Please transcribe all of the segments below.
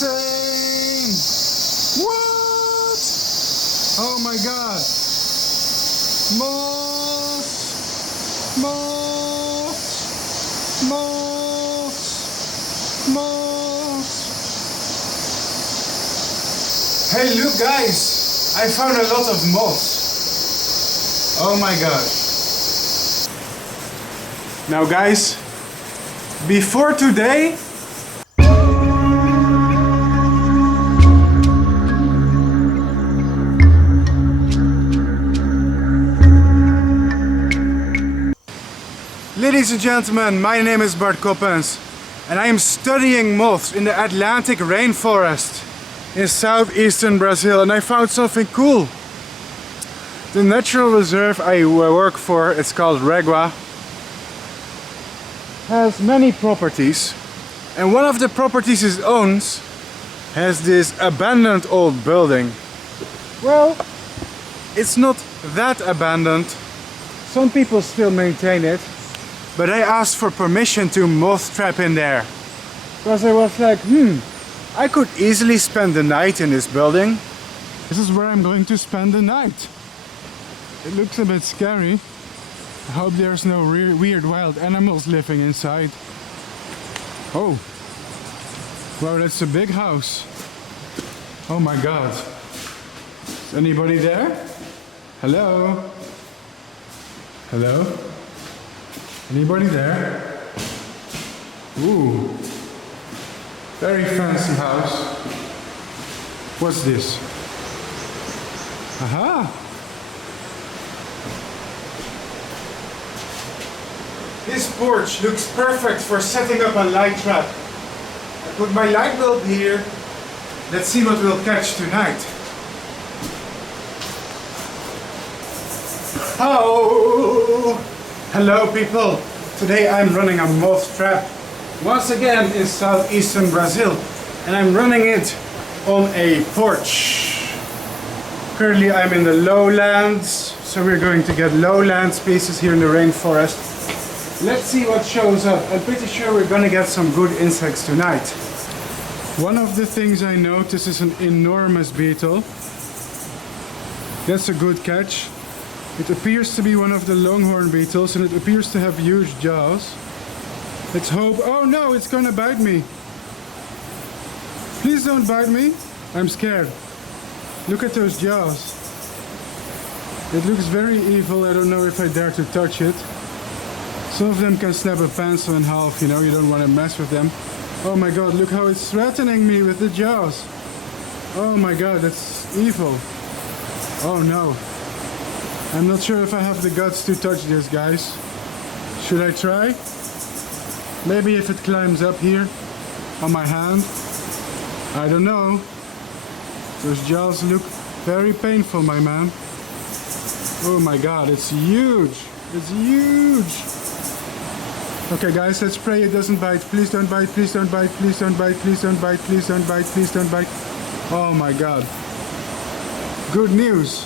insane! What? Oh my god! Moth! Moth! Moth! Moth! Hey, look guys! I found a lot of moths. Oh my gosh. Now guys, before today, ladies and gentlemen, my name is Bart Coppens and I am studying moths in the Atlantic rainforest in southeastern Brazil, and I found something cool. The natural reserve I work for, it's called Regua, has many properties, and one of the properties it owns has this abandoned old building. Well, it's not that abandoned. Some people still maintain it, but I asked for permission to moth trap in there because I was like, I could easily spend the night in this building. This is where I'm going to spend the night. It looks a bit scary. I hope there's no weird wild animals living inside. Oh, wow, that's a big house. Oh my god. Is anybody there? Hello? Hello? Anybody there? Ooh, very fancy house. What's this? Aha! This porch looks perfect for setting up a light trap. I put my light bulb here. Let's see what we'll catch tonight. Oh! Hello people! Today I'm running a moth trap. Once again in southeastern Brazil. And I'm running it on a porch. Currently I'm in the lowlands. So we're going to get lowland species here in the rainforest. Let's see what shows up. I'm pretty sure we're gonna get some good insects tonight. One of the things I noticed is an enormous beetle. That's a good catch. It appears to be one of the longhorn beetles and it appears to have huge jaws. Let's hope... Oh no, it's gonna bite me. Please don't bite me. I'm scared. Look at those jaws. It looks very evil. I don't know if I dare to touch it. Some of them can snap a pencil in half, you know, you don't want to mess with them. Oh my god, look how it's threatening me with the jaws. Oh my god, that's evil. Oh no. I'm not sure if I have the guts to touch this, guys. Should I try? Maybe if it climbs up here on my hand. I don't know. Those jaws look very painful, my man. Oh my god, it's huge. It's huge. Okay guys, let's pray it doesn't bite. Please don't bite, please don't bite, please don't bite, please don't bite, please don't bite, please don't bite. Oh my god. Good news.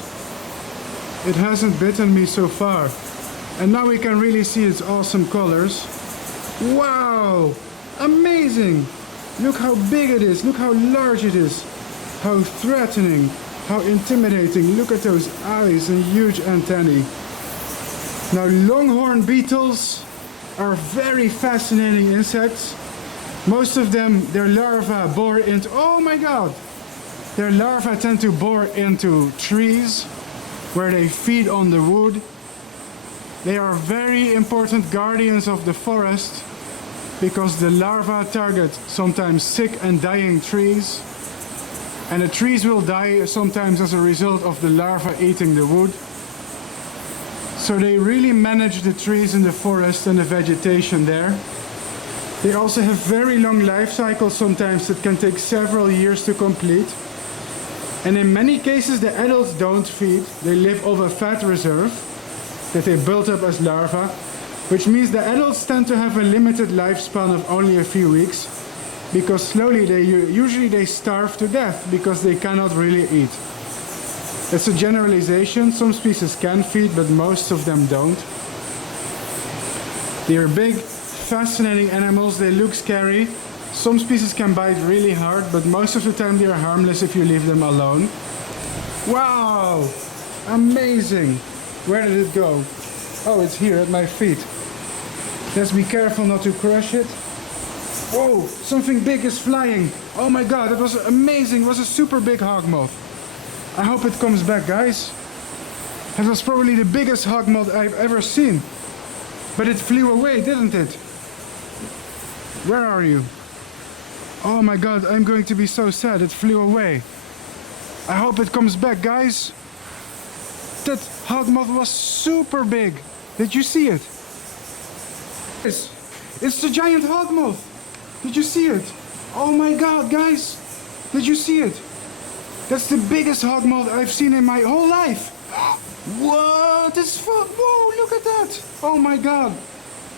It hasn't bitten me so far. And now we can really see its awesome colors. Wow! Amazing! Look how big it is, look how large it is. How threatening, how intimidating. Look at those eyes and huge antennae. Now longhorn beetles are very fascinating insects. Most of them, their larvae bore into... Oh my god! Their larvae tend to bore into trees where they feed on the wood. They are very important guardians of the forest because the larvae target sometimes sick and dying trees, and the trees will die sometimes as a result of the larvae eating the wood. So they really manage the trees in the forest and the vegetation there. They also have very long life cycles sometimes that can take several years to complete. And in many cases the adults don't feed, they live off a fat reserve that they built up as larvae, which means the adults tend to have a limited lifespan of only a few weeks, because slowly usually they starve to death because they cannot really eat. It's a generalization, some species can feed but most of them don't. They are big, fascinating animals, they look scary, Some species can bite really hard, but most of the time they are harmless if you leave them alone. Wow! Amazing! Where did it go? Oh, it's here at my feet. Let's be careful not to crush it. Whoa! Something big is flying! Oh my god, that was amazing! It was a super big hog moth. I hope it comes back, guys. That was probably the biggest hog moth I've ever seen. But it flew away, didn't it? Where are you? Oh my god, I'm going to be so sad. It flew away. I hope it comes back, guys. That hog moth was super big. Did you see it? It's the giant hog moth. Did you see it? Oh my god, guys. Did you see it? That's the biggest hog moth I've seen in my whole life. What is fun? Whoa, look at that. Oh my god.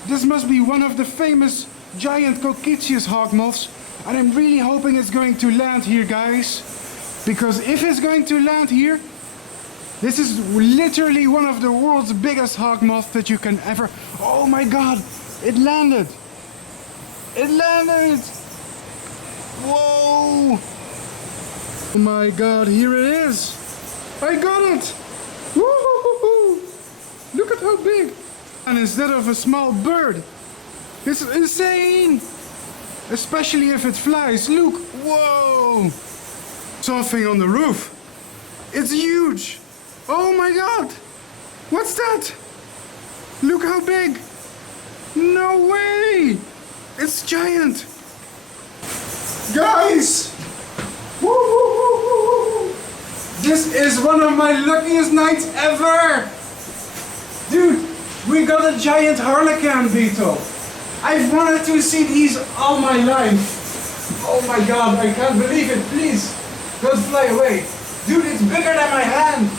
This must be one of the famous giant coquetious hog moths. And I'm really hoping it's going to land here, guys. Because if it's going to land here, this is literally one of the world's biggest hog moths that you can ever... Oh my god, it landed. It landed. Whoa. Oh my god, here it is. I got it. Woo-hoo-hoo-hoo. Look at how big. And instead of a small bird, this is insane. Especially if it flies. Look. Whoa. Something on the roof. It's huge. Oh my god. What's that? Look how big. No way. It's giant. Guys. Woo-hoo-hoo-hoo. This is one of my luckiest nights ever. Dude, we got a giant Harlequin beetle. I've wanted to see these all my life. Oh my god, I can't believe it. Please, don't fly away. Dude, it's bigger than my hand.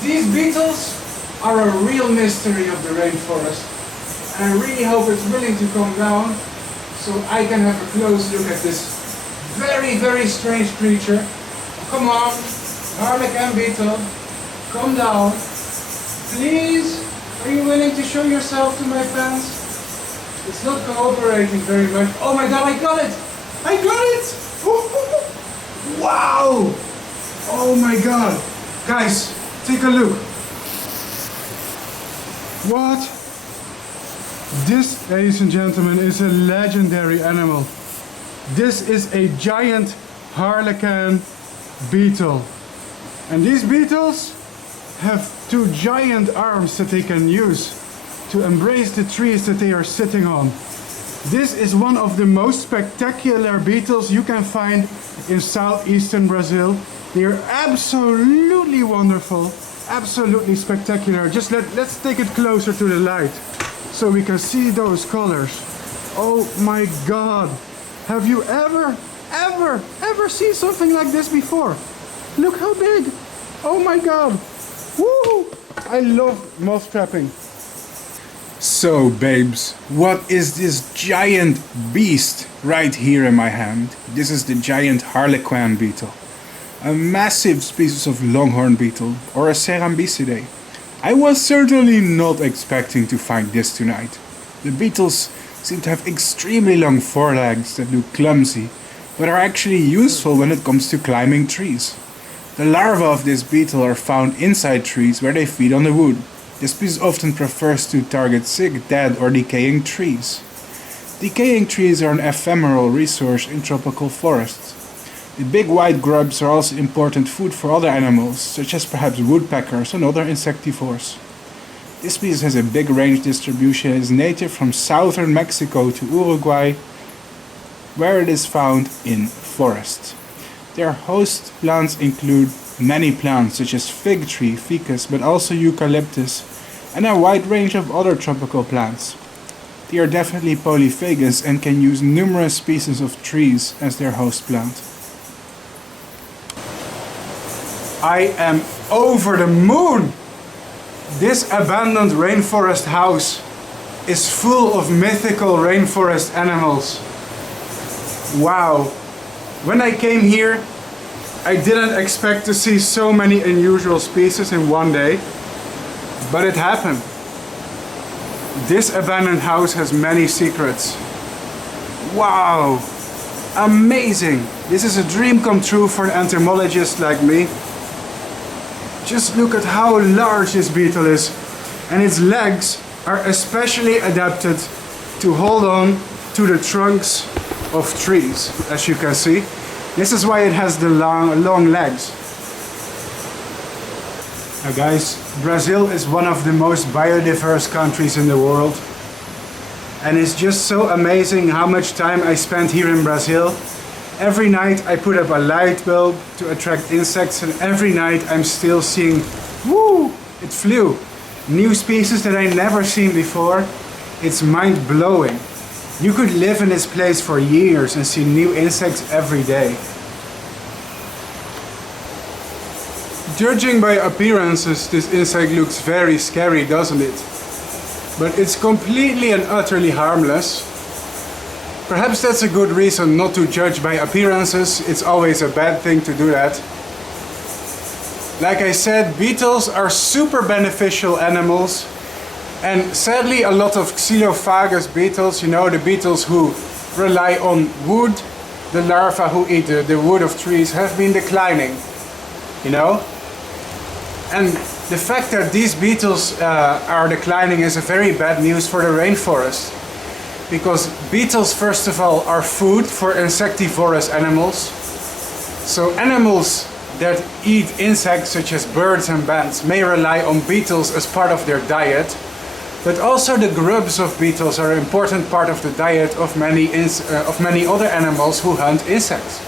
These beetles are a real mystery of the rainforest. And I really hope it's willing to come down so I can have a close look at this very, very strange creature. Come on, Harlequin beetle, come down. Please, are you willing to show yourself to my fans? It's not cooperating very much. Oh my god, I got it! I got it! Wow! Oh my god. Guys, take a look. What? This, ladies and gentlemen, is a legendary animal. This is a giant Harlequin beetle. And these beetles have two giant arms that they can use to embrace the trees that they are sitting on. This is one of the most spectacular beetles you can find in southeastern Brazil. They are absolutely wonderful, absolutely spectacular. Just let's take it closer to the light so we can see those colors. Oh my god. Have you ever seen something like this before? Look how big. Oh my god. Woo! I love moth trapping. So babes, what is this giant beast right here in my hand? This is the giant Harlequin beetle. A massive species of longhorn beetle, or a Cerambicidae. I was certainly not expecting to find this tonight. The beetles seem to have extremely long forelegs that look clumsy, but are actually useful when it comes to climbing trees. The larvae of this beetle are found inside trees where they feed on the wood. This species often prefers to target sick, dead or decaying trees. Decaying trees are an ephemeral resource in tropical forests. The big white grubs are also important food for other animals, such as perhaps woodpeckers and other insectivores. This species has a big range distribution and is native from southern Mexico to Uruguay, where it is found in forests. Their host plants include many plants such as fig tree, ficus, but also eucalyptus, and a wide range of other tropical plants. They are definitely polyphagous and can use numerous species of trees as their host plant. I am over the moon! This abandoned rainforest house is full of mythical rainforest animals. Wow! When I came here, I didn't expect to see so many unusual species in one day, but it happened. This abandoned house has many secrets. Wow! amazing. This is a dream come true for an entomologist like me. Just look at how large this beetle is. And its legs are especially adapted to hold on to the trunks of trees, as you can see. This is why it has the long legs. Now guys, Brazil is one of the most biodiverse countries in the world. And it's just so amazing how much time I spent here in Brazil. Every night I put up a light bulb to attract insects, and every night I'm still seeing, woo, it flew. New species that I never seen before. It's mind-blowing. You could live in this place for years and see new insects every day. Judging by appearances, this insect looks very scary, doesn't it? But it's completely and utterly harmless. Perhaps that's a good reason not to judge by appearances. It's always a bad thing to do that. Like I said, beetles are super beneficial animals. And sadly, a lot of xylophagus beetles, you know, the beetles who rely on wood, the larvae who eat the wood of trees, have been declining, you know. And the fact that these beetles are declining is a very bad news for the rainforest. Because beetles, first of all, are food for insectivorous animals. So animals that eat insects such as birds and bats may rely on beetles as part of their diet. But also the grubs of beetles are an important part of the diet of many other animals who hunt insects.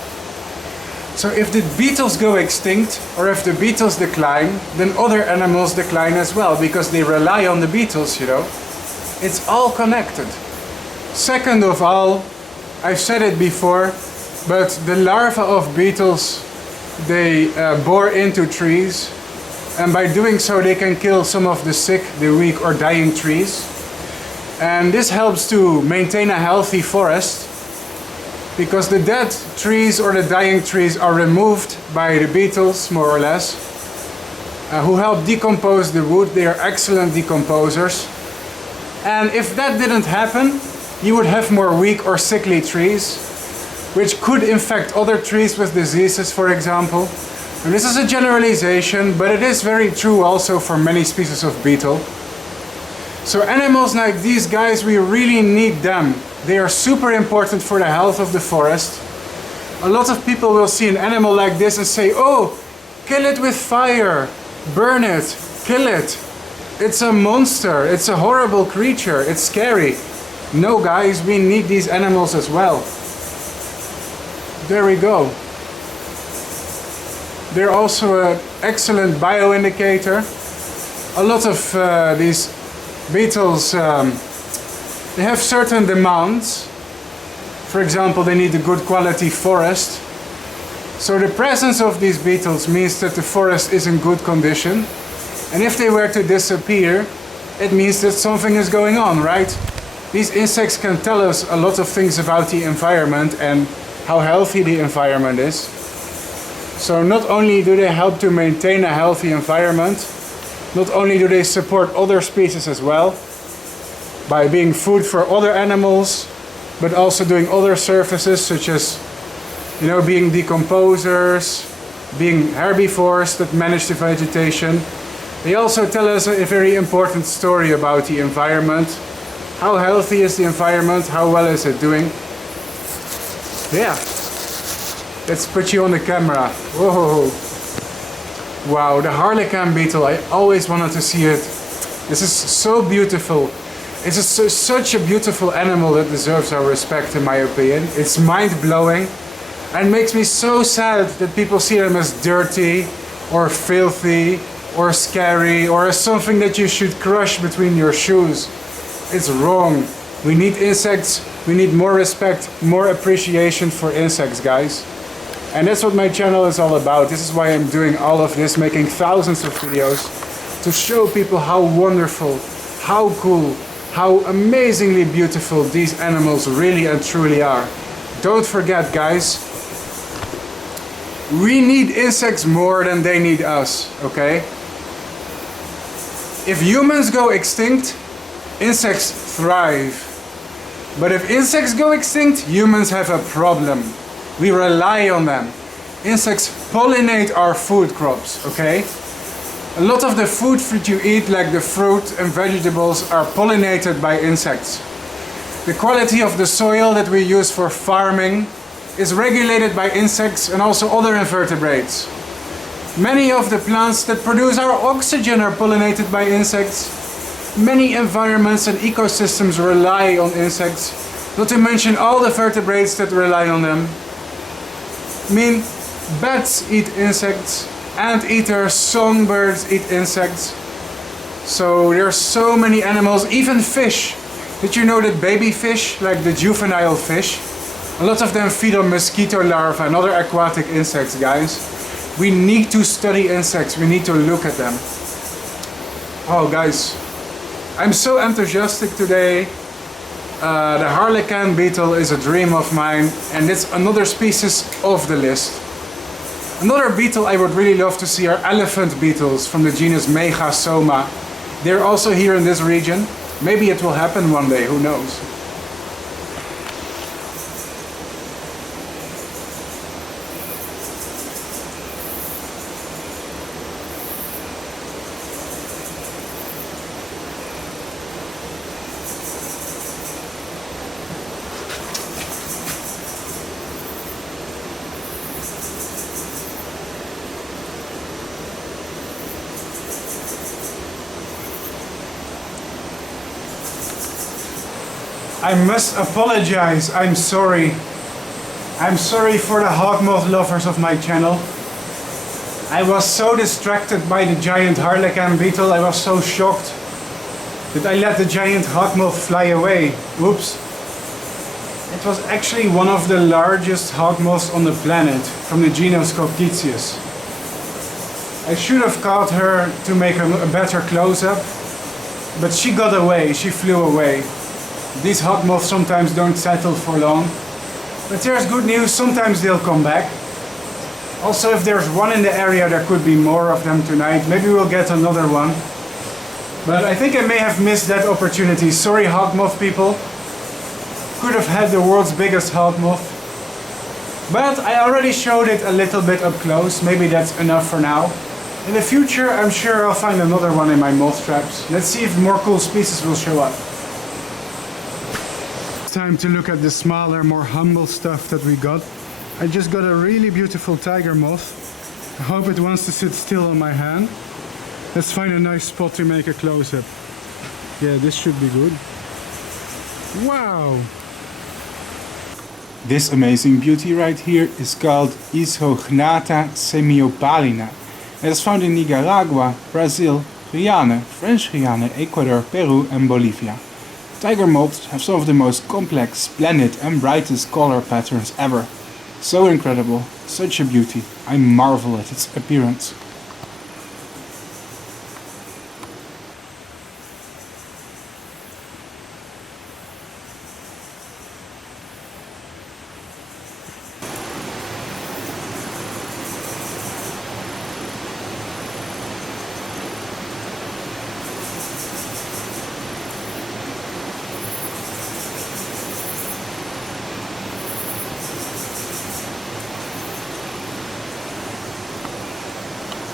So if the beetles go extinct, or if the beetles decline, then other animals decline as well, because they rely on the beetles, you know. It's all connected. Second of all, I've said it before, but the larvae of beetles, they bore into trees, and by doing so they can kill some of the sick, the weak or dying trees. And this helps to maintain a healthy forest, because the dead trees or the dying trees are removed by the beetles, more or less, who help decompose the wood. They are excellent decomposers. And if that didn't happen, you would have more weak or sickly trees, which could infect other trees with diseases, for example. And this is a generalization, but it is very true also for many species of beetle. So animals like these guys, we really need them. They are super important for the health of the forest. A lot of people will see an animal like this and say, oh, kill it with fire, burn it, kill it. It's a monster, it's a horrible creature, it's scary. No guys, we need these animals as well. There we go. They're also an excellent bioindicator. A lot of these beetles, they have certain demands. For example, they need a good quality forest. So the presence of these beetles means that the forest is in good condition. And if they were to disappear, it means that something is going on, right? These insects can tell us a lot of things about the environment and how healthy the environment is. So not only do they help to maintain a healthy environment, not only do they support other species as well, by being food for other animals, but also doing other services such as, you know, being decomposers, being herbivores that manage the vegetation. They also tell us a very important story about the environment. How healthy is the environment? How well is it doing? Yeah. Let's put you on the camera. Whoa. Wow, the Harlequin beetle. I always wanted to see it. This is so beautiful. It's such a beautiful animal that deserves our respect, in my opinion. It's mind-blowing and makes me so sad that people see them as dirty or filthy or scary or as something that you should crush between your shoes. It's wrong. We need insects. We need more respect, more appreciation for insects, guys. And that's what my channel is all about. This is why I'm doing all of this, making thousands of videos to show people how wonderful, how cool, how amazingly beautiful these animals really and truly are. Don't forget, guys, we need insects more than they need us, okay? If humans go extinct, insects thrive. But if insects go extinct, humans have a problem. We rely on them. Insects pollinate our food crops, okay? A lot of the food that you eat, like the fruit and vegetables, are pollinated by insects. The quality of the soil that we use for farming is regulated by insects and also other invertebrates. Many of the plants that produce our oxygen are pollinated by insects. Many environments and ecosystems rely on insects, not to mention all the vertebrates that rely on them. I mean, bats eat insects, anteaters, songbirds eat insects. So there are so many animals, even fish. Did you know that baby fish, like the juvenile fish, a lot of them feed on mosquito larvae and other aquatic insects, guys. We need to study insects, we need to look at them. Oh guys, I'm so enthusiastic today. The Harlequin beetle is a dream of mine, and it's another species off the list. Another beetle I would really love to see are elephant beetles from the genus Megasoma. They're also here in this region. Maybe it will happen one day, who knows. I must apologize, I'm sorry. I'm sorry for the hog moth lovers of my channel. I was so distracted by the giant Harlequin beetle, I was so shocked that I let the giant hog moth fly away. Oops. It was actually one of the largest hog moths on the planet, from the genus Coppens. I should have caught her to make a better close-up, but she got away, she flew away. These hog moths sometimes don't settle for long. But there's good news, sometimes they'll come back. Also, if there's one in the area, there could be more of them tonight. Maybe we'll get another one. But I think I may have missed that opportunity. Sorry, hog moth people. Could have had the world's biggest hog moth. But I already showed it a little bit up close. Maybe that's enough for now. In the future, I'm sure I'll find another one in my moth traps. Let's see if more cool species will show up. Time to look at the smaller, more humble stuff that we got. I just got a really beautiful tiger moth. I hope it wants to sit still on my hand. Let's find a nice spot to make a close-up. Yeah, this should be good. Wow! This amazing beauty right here is called Isognatha semiopalina. It is found in Nicaragua, Brazil, Guyana, French Guiana, Ecuador, Peru and Bolivia. Tiger moths have some of the most complex, splendid and brightest color patterns ever. So incredible, such a beauty. I marvel at its appearance.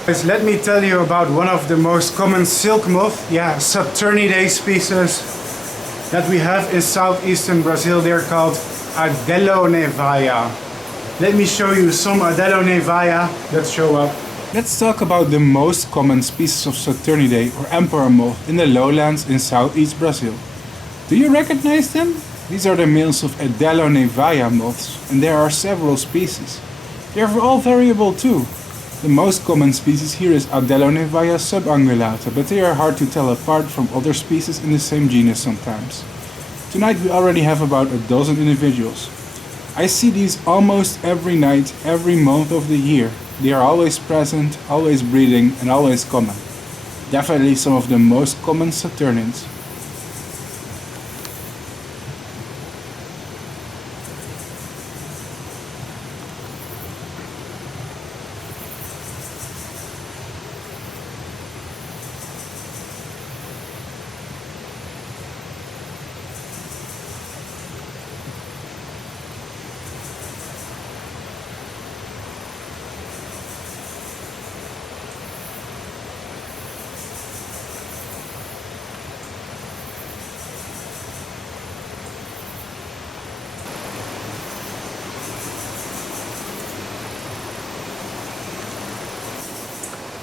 Guys, let me tell you about one of the most common silk moth, Saturniidae species that we have in southeastern Brazil. They're called Adelonevaia. Let me show you some Adelonevaia that show up. Let's talk about the most common species of Saturniidae or emperor moth in the lowlands in southeast Brazil. Do you recognize them? These are the males of Adelonevaia moths, and there are several species. They are all variable too. The most common species here is Adelonevaia subangulata, but they are hard to tell apart from other species in the same genus sometimes. Tonight we already have about a dozen individuals. I see these almost every night, every month of the year. They are always present, always breeding and always common. Definitely some of the most common Saturnins.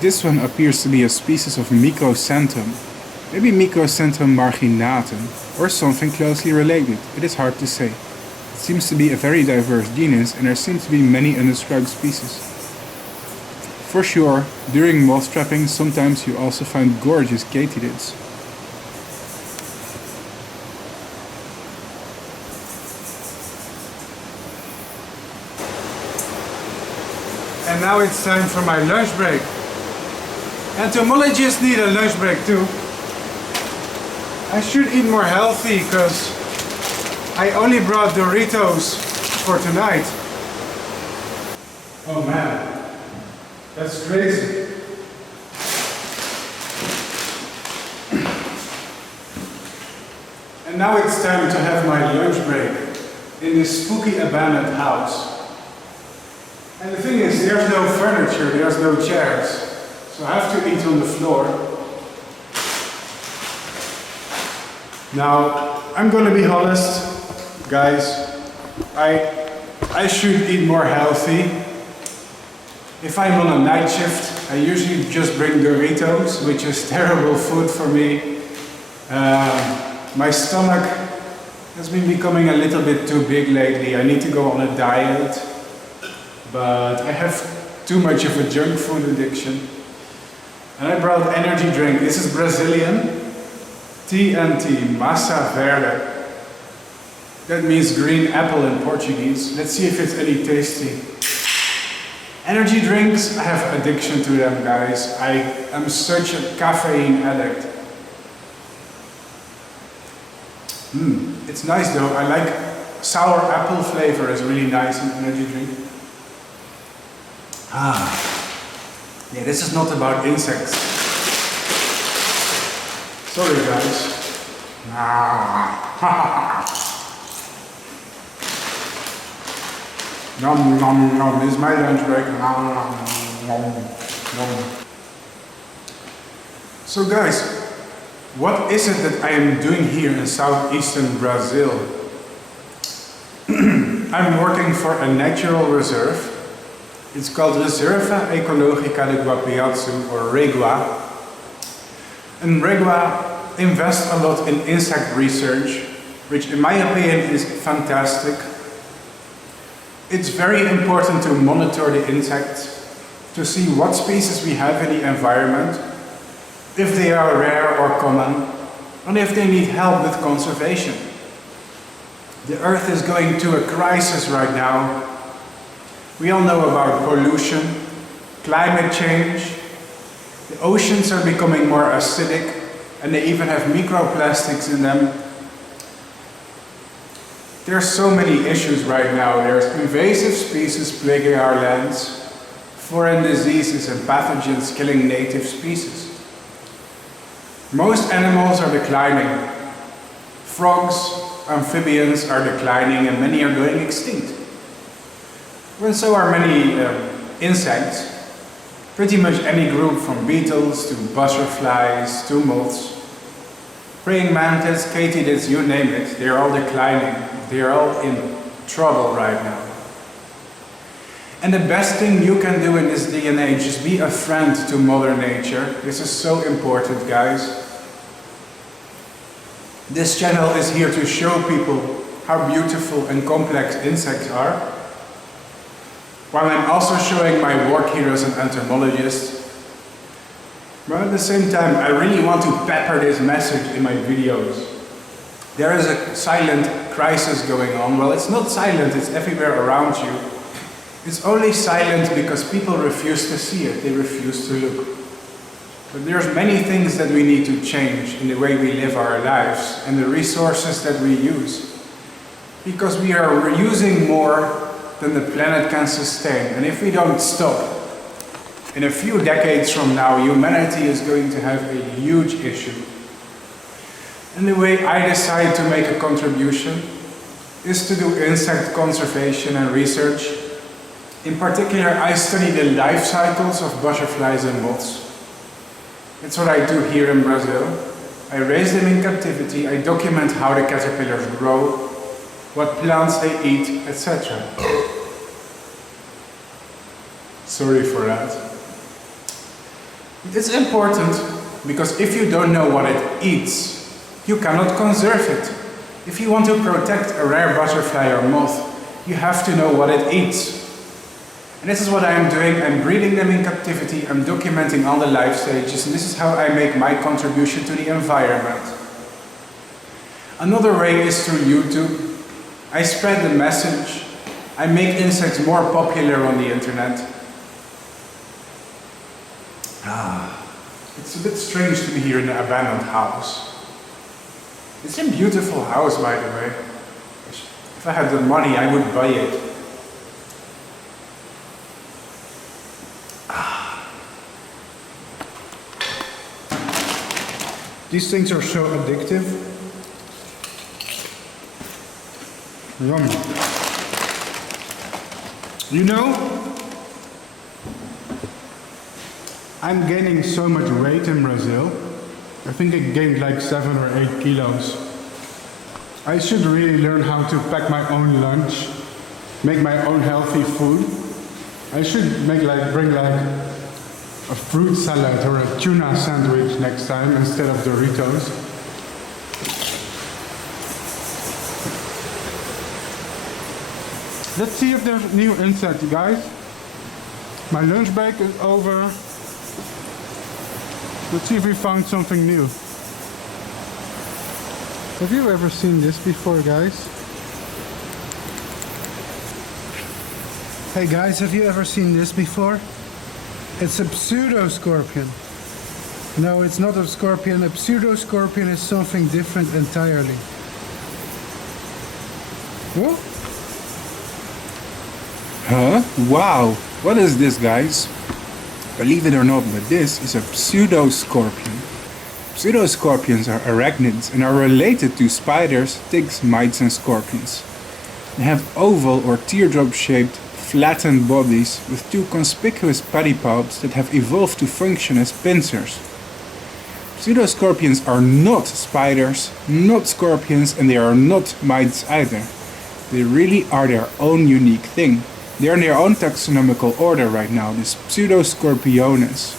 This one appears to be a species of Mycocentum, maybe Mycocentum marginatum, or something closely related. It is hard to say. It seems to be a very diverse genus and there seem to be many undescribed species. For sure, during moth trapping sometimes you also find gorgeous katydids. And now it's time for my lunch break. Entomologists need a lunch break too. I should eat more healthy because I only brought Doritos for tonight. Oh man, that's crazy. And now it's time to have my lunch break in this spooky abandoned house. And the thing is, there's no furniture, there's no chairs, so I have to eat on the floor. Now, I'm gonna be honest, guys, I should eat more healthy. If I'm on a night shift, I usually just bring Doritos, which is terrible food for me. My stomach has been becoming a little bit too big lately. I need to go on a diet. But I have too much of a junk food addiction. And I brought energy drink. This is Brazilian. TNT, Massa Verde. That means green apple in Portuguese. Let's see if it's any tasty. Energy drinks, I have addiction to them, guys. I am such a caffeine addict. It's nice though. I like sour apple flavor is really nice in energy drink. Yeah, this is not about insects. Sorry guys. Nom nom nom, this is my lunch break. Nom nom nom nom. So guys, what is it that I am doing here in southeastern Brazil? I'm working for a natural reserve. It's called Reserva Ecologica de Guapiaçu, or REGUA. And REGUA invests a lot in insect research, which in my opinion is fantastic. It's very important to monitor the insects, to see what species we have in the environment, if they are rare or common, and if they need help with conservation. The Earth is going to a crisis right now. We all know about pollution, climate change. The oceans are becoming more acidic and they even have microplastics in them. There are so many issues right now. There's invasive species plaguing our lands, foreign diseases and pathogens killing native species. Most animals are declining. Frogs, amphibians are declining and many are going extinct. Well, so are many insects. Pretty much any group from beetles to butterflies to moths. Praying mantis, katydids, you name it, they're all declining. They're all in trouble right now. And the best thing you can do in this day and age is be a friend to Mother Nature. This is so important, guys. This channel is here to show people how beautiful and complex insects are, while I'm also showing my work here as an entomologist. But at the same time, I really want to pepper this message in my videos. There is a silent crisis going on. Well, it's not silent, it's everywhere around you. It's only silent because people refuse to see it, they refuse to look. But there's many things that we need to change in the way we live our lives and the resources that we use. Because we are using more than the planet can sustain. And if we don't stop, in a few decades from now, humanity is going to have a huge issue. And the way I decide to make a contribution is to do insect conservation and research. In particular, I study the life cycles of butterflies and moths. That's what I do here in Brazil. I raise them in captivity, I document how the caterpillars grow, what plants they eat, etc. Sorry for that. It's important because if you don't know what it eats, you cannot conserve it. If you want to protect a rare butterfly or moth, you have to know what it eats. And this is what I am doing. I'm breeding them in captivity, I'm documenting all the life stages, and this is how I make my contribution to the environment. Another way is through YouTube. I spread the message. I make insects more popular on the internet. It's a bit strange to be here in an abandoned house. It's a beautiful house, by the way. If I had the money, I would buy it. These things are so addictive. Yum. You know, I'm gaining so much weight in Brazil. I think I gained like 7 or 8 kilos. I should really learn how to pack my own lunch, make my own healthy food. I should bring like a fruit salad or a tuna sandwich next time instead of Doritos. Let's see if there's new insects, guys. My lunch break is over. Let's see if we found something new. Have you ever seen this before, guys? Hey guys, have you ever seen this before? It's a pseudoscorpion. No, it's not a scorpion. A pseudoscorpion is something different entirely. What? Huh? Wow! What is this, guys? Believe it or not, but this is a pseudoscorpion. Pseudoscorpions are arachnids and are related to spiders, ticks, mites and scorpions. They have oval or teardrop-shaped, flattened bodies with two conspicuous pedipalps that have evolved to function as pincers. Pseudoscorpions are not spiders, not scorpions, and they are not mites either. They really are their own unique thing. They are in their own taxonomical order right now, the Pseudoscorpiones.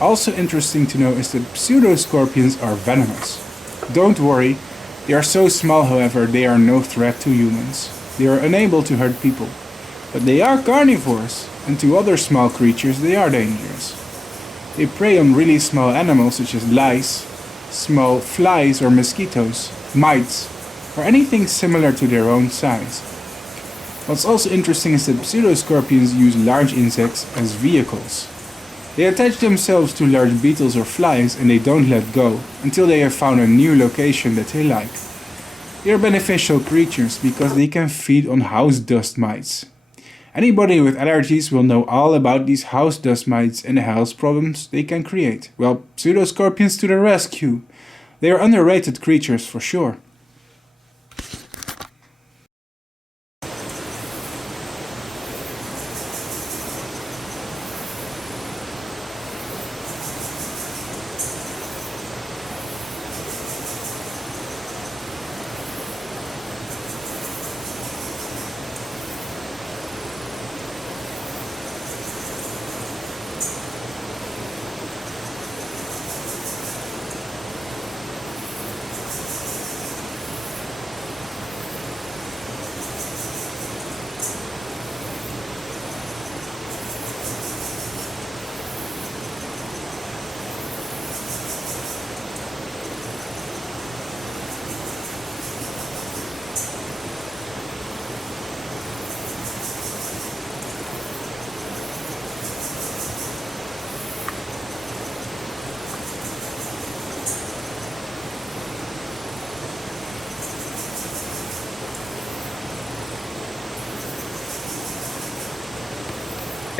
Also interesting to know is that pseudoscorpions are venomous. Don't worry, they are so small, however, they are no threat to humans. They are unable to hurt people. But they are carnivores, and to other small creatures they are dangerous. They prey on really small animals such as lice, small flies or mosquitoes, mites, or anything similar to their own size. What's also interesting is that pseudoscorpions use large insects as vehicles. They attach themselves to large beetles or flies and they don't let go until they have found a new location that they like. They are beneficial creatures because they can feed on house dust mites. Anybody with allergies will know all about these house dust mites and the health problems they can create. Well, pseudoscorpions to the rescue. They are underrated creatures for sure.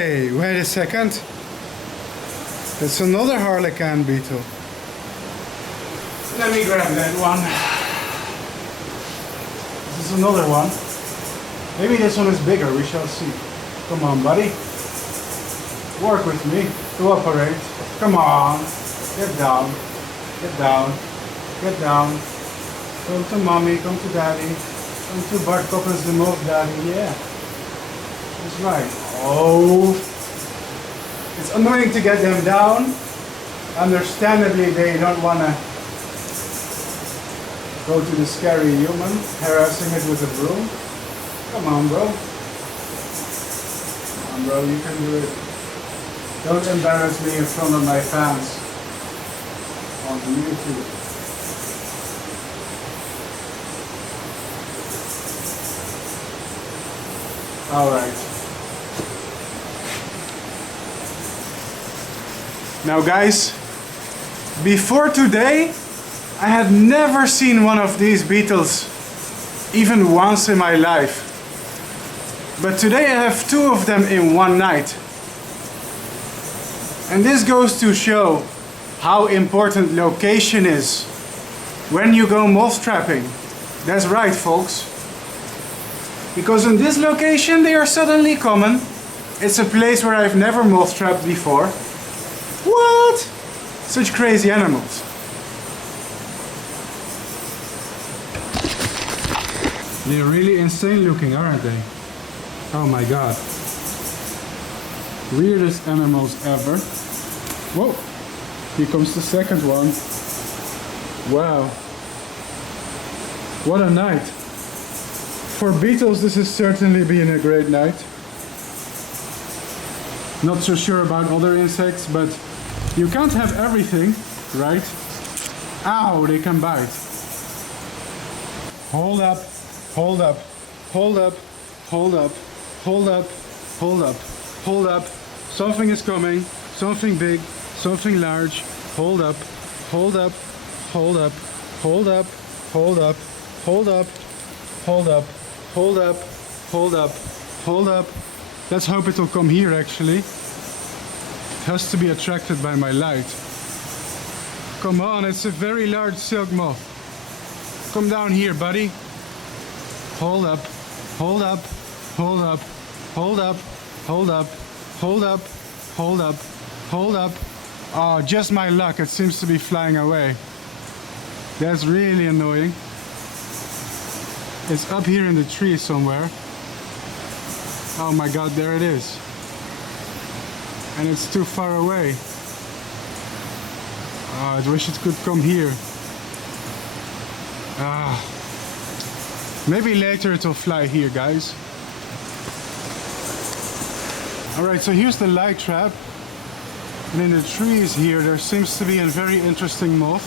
Hey, wait a second. It's another Harlequin beetle. Let me grab that one. This is another one. Maybe this one is bigger, we shall see. Come on, buddy. Work with me. Cooperate. Come on. Get down. Get down. Get down. Come to mommy, come to daddy. Come to Bart Coppens the Moth daddy. Yeah. That's right. Oh. It's annoying to get them down. Understandably, they don't want to go to the scary human, harassing it with a broom. Come on, bro. Come on, bro, you can do it. Don't embarrass me in front of my fans on YouTube. Alright. Now guys, before today, I had never seen one of these beetles, even once in my life. But today I have two of them in one night. And this goes to show how important location is when you go moth trapping. That's right, folks. Because in this location they are suddenly common. It's a place where I've never moth trapped before. What? Such crazy animals. They're really insane looking, aren't they? Oh my god. Weirdest animals ever. Whoa! Here comes the second one. Wow. What a night. For beetles, this has certainly been a great night. Not so sure about other insects, but you can't have everything, right? Ow, they can bite. Hold up, hold up, hold up, hold up, hold up, hold up, hold up. Something is coming, something big, something large. Hold up, hold up, hold up, hold up, hold up, hold up, hold up, hold up, hold up, hold up. Let's hope it will come here actually. It has to be attracted by my light. Come on, it's a very large silk moth. Come down here, buddy. Hold up, hold up, hold up, hold up, hold up, hold up, hold up, hold up. Oh, just my luck, it seems to be flying away. That's really annoying. It's up here in the tree somewhere. Oh my god, there it is. And it's too far away. Oh, I wish it could come here. Ah. Maybe later it will fly here, guys. Alright, so here's the light trap. And in the trees here, there seems to be a very interesting moth.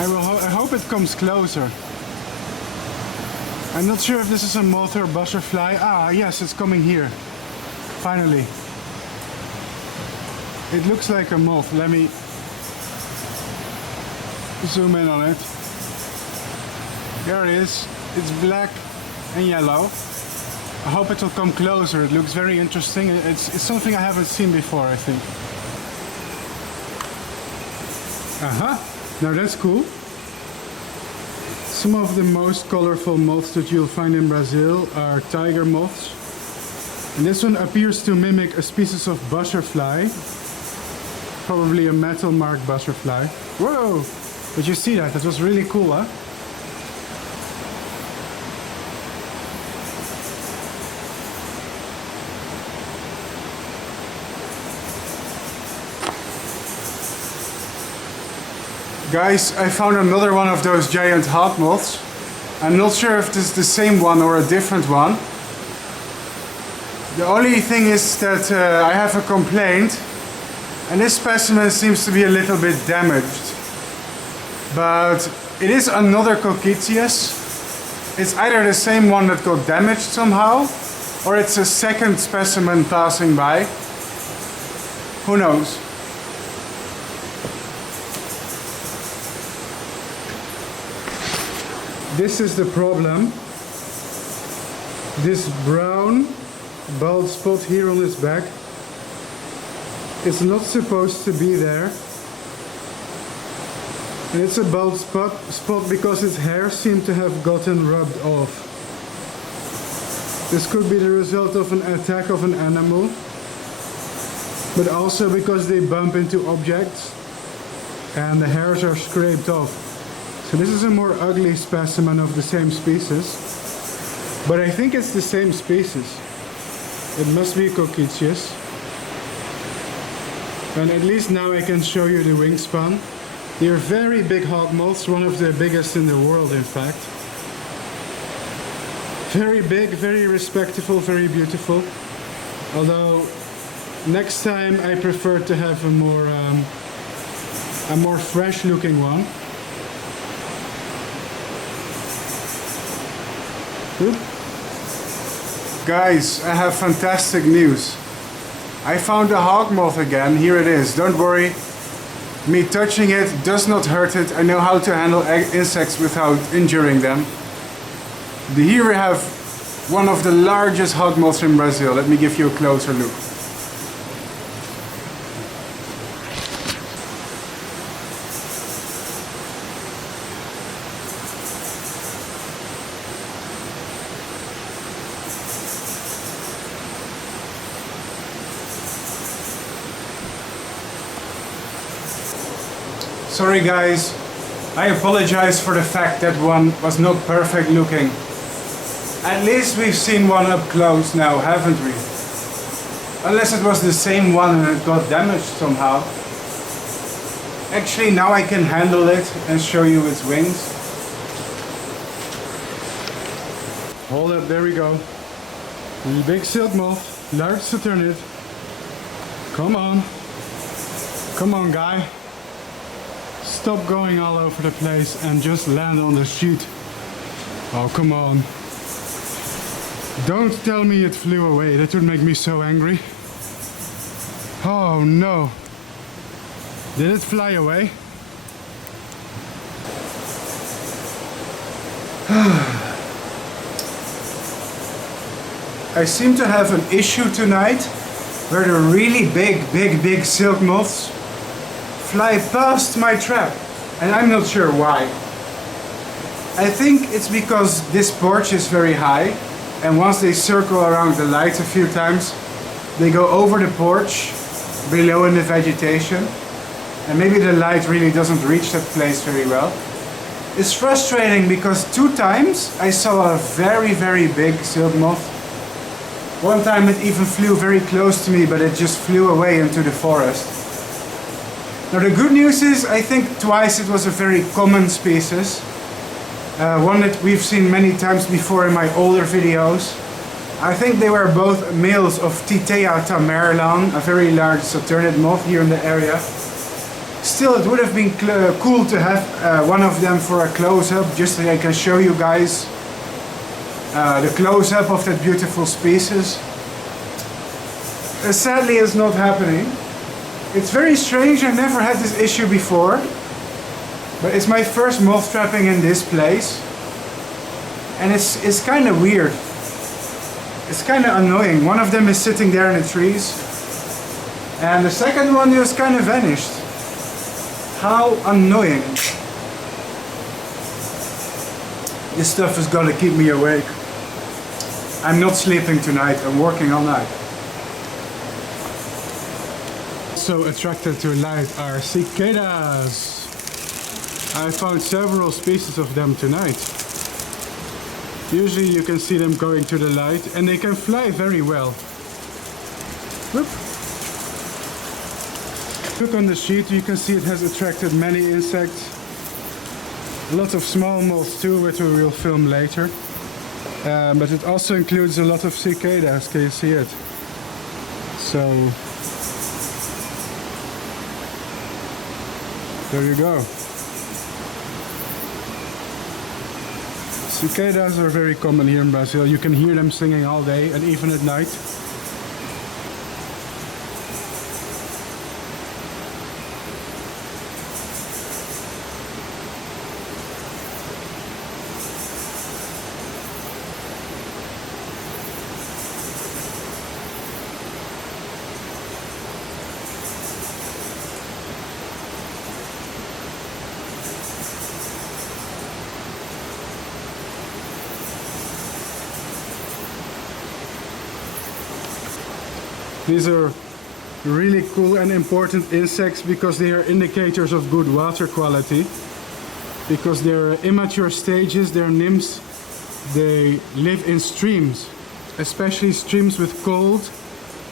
I hope it comes closer. I'm not sure if this is a moth or a butterfly. Ah, yes, it's coming here. Finally. It looks like a moth. Let me zoom in on it. There it is. It's black and yellow. I hope it will come closer. It looks very interesting. It's something I haven't seen before, I think. Now that's cool. Some of the most colorful moths that you'll find in Brazil are tiger moths. And this one appears to mimic a species of butterfly. Probably a metal marked butterfly. Whoa! Did you see that? That was really cool, huh? Guys, I found another one of those giant hawk moths. I'm not sure if this is the same one or a different one. The only thing is that I have a complaint, and this specimen seems to be a little bit damaged. But it is another Cocytius. It's either the same one that got damaged somehow, or it's a second specimen passing by. Who knows? This is the problem. This brown bald spot here on his back is not supposed to be there. And it's a bald spot because his hair seemed to have gotten rubbed off. This could be the result of an attack of an animal, but also because they bump into objects and the hairs are scraped off. So this is a more ugly specimen of the same species, but I think it's the same species. It must be Cocytius. And at least now I can show you the wingspan. They're very big hawk moths, one of the biggest in the world in fact. Very big, very respectable, very beautiful. Although next time I prefer to have a more fresh looking one. Oop. Guys, I have fantastic news. I found a hawk moth again. Here it is. Don't worry. Me touching it does not hurt it. I know how to handle insects without injuring them. Here we have one of the largest hawk moths in Brazil. Let me give you a closer look. Sorry guys, I apologize for the fact that one was not perfect looking. At least we've seen one up close now, haven't we? Unless it was the same one and it got damaged somehow. Actually now I can handle it and show you its wings. Hold up, there we go. Big silk moth, large saturnid. Come on. Come on guy. Stop going all over the place and just land on the sheet. Oh, come on. Don't tell me it flew away, that would make me so angry. Oh no. Did it fly away? I seem to have an issue tonight where the really big silk moths fly past my trap, and I'm not sure why. I think it's because this porch is very high, and once they circle around the lights a few times, they go over the porch, below in the vegetation, and maybe the light really doesn't reach that place very well. It's frustrating because 2 times I saw a very big silk moth. One time it even flew very close to me, but it just flew away into the forest. Now the good news is, I think twice it was a very common species. One that we've seen many times before in my older videos. I think they were both males of Titea tamerlan, a very large saturnid moth here in the area. Still, it would have been cool to have one of them for a close-up, just so I can show you guys the close-up of that beautiful species. Sadly, it's not happening. It's very strange, I never had this issue before, but it's my first moth trapping in this place, and it's kind of weird. It's kind of annoying. One of them is sitting there in the trees, and the second one just kind of vanished. How annoying. This stuff is gonna keep me awake. I'm not sleeping tonight, I'm working all night. So attracted to light are cicadas. I found several species of them tonight. Usually you can see them going to the light, and they can fly very well. Whoop. Look on the sheet, you can see it has attracted many insects. A lot of small moths too, which we will film later. But it also includes a lot of cicadas, can you see it? So there you go. Cicadas are very common here in Brazil. You can hear them singing all day and even at night. These are really cool and important insects because they are indicators of good water quality. Because they're immature stages, they're nymphs, they live in streams, especially streams with cold,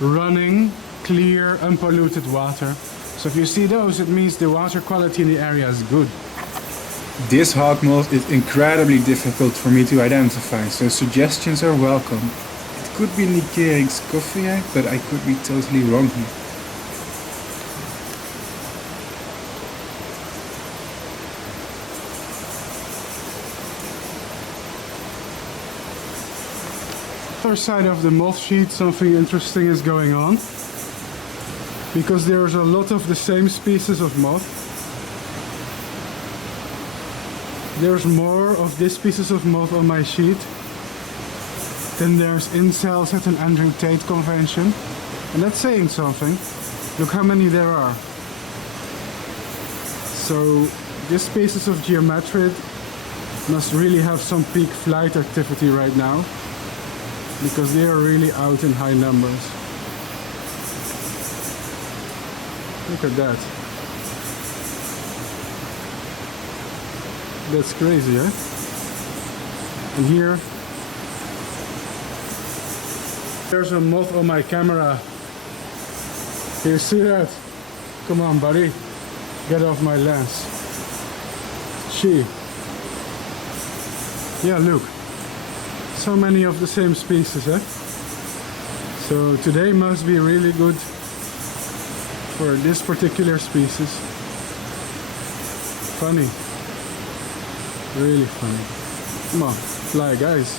running, clear, unpolluted water. So if you see those, it means the water quality in the area is good. This hawk moth is incredibly difficult for me to identify, so suggestions are welcome. It could be Nickerix, but I could be totally wrong here. Other side of the moth sheet, something interesting is going on, because there's a lot of the same species of moth. There's more of this species of moth on my sheet than there's incels at an Andrew Tate convention, and that's saying something. Look how many there are. So this species of geometrid must really have some peak flight activity right now, because they are really out in high numbers. Look at that. That's crazy, eh? And here, there's a moth on my camera. Can you see that? Come on, buddy. Get off my lens. Yeah, look. So many of the same species, eh? So today must be really good for this particular species. Funny. Really funny. Come on, fly, guys.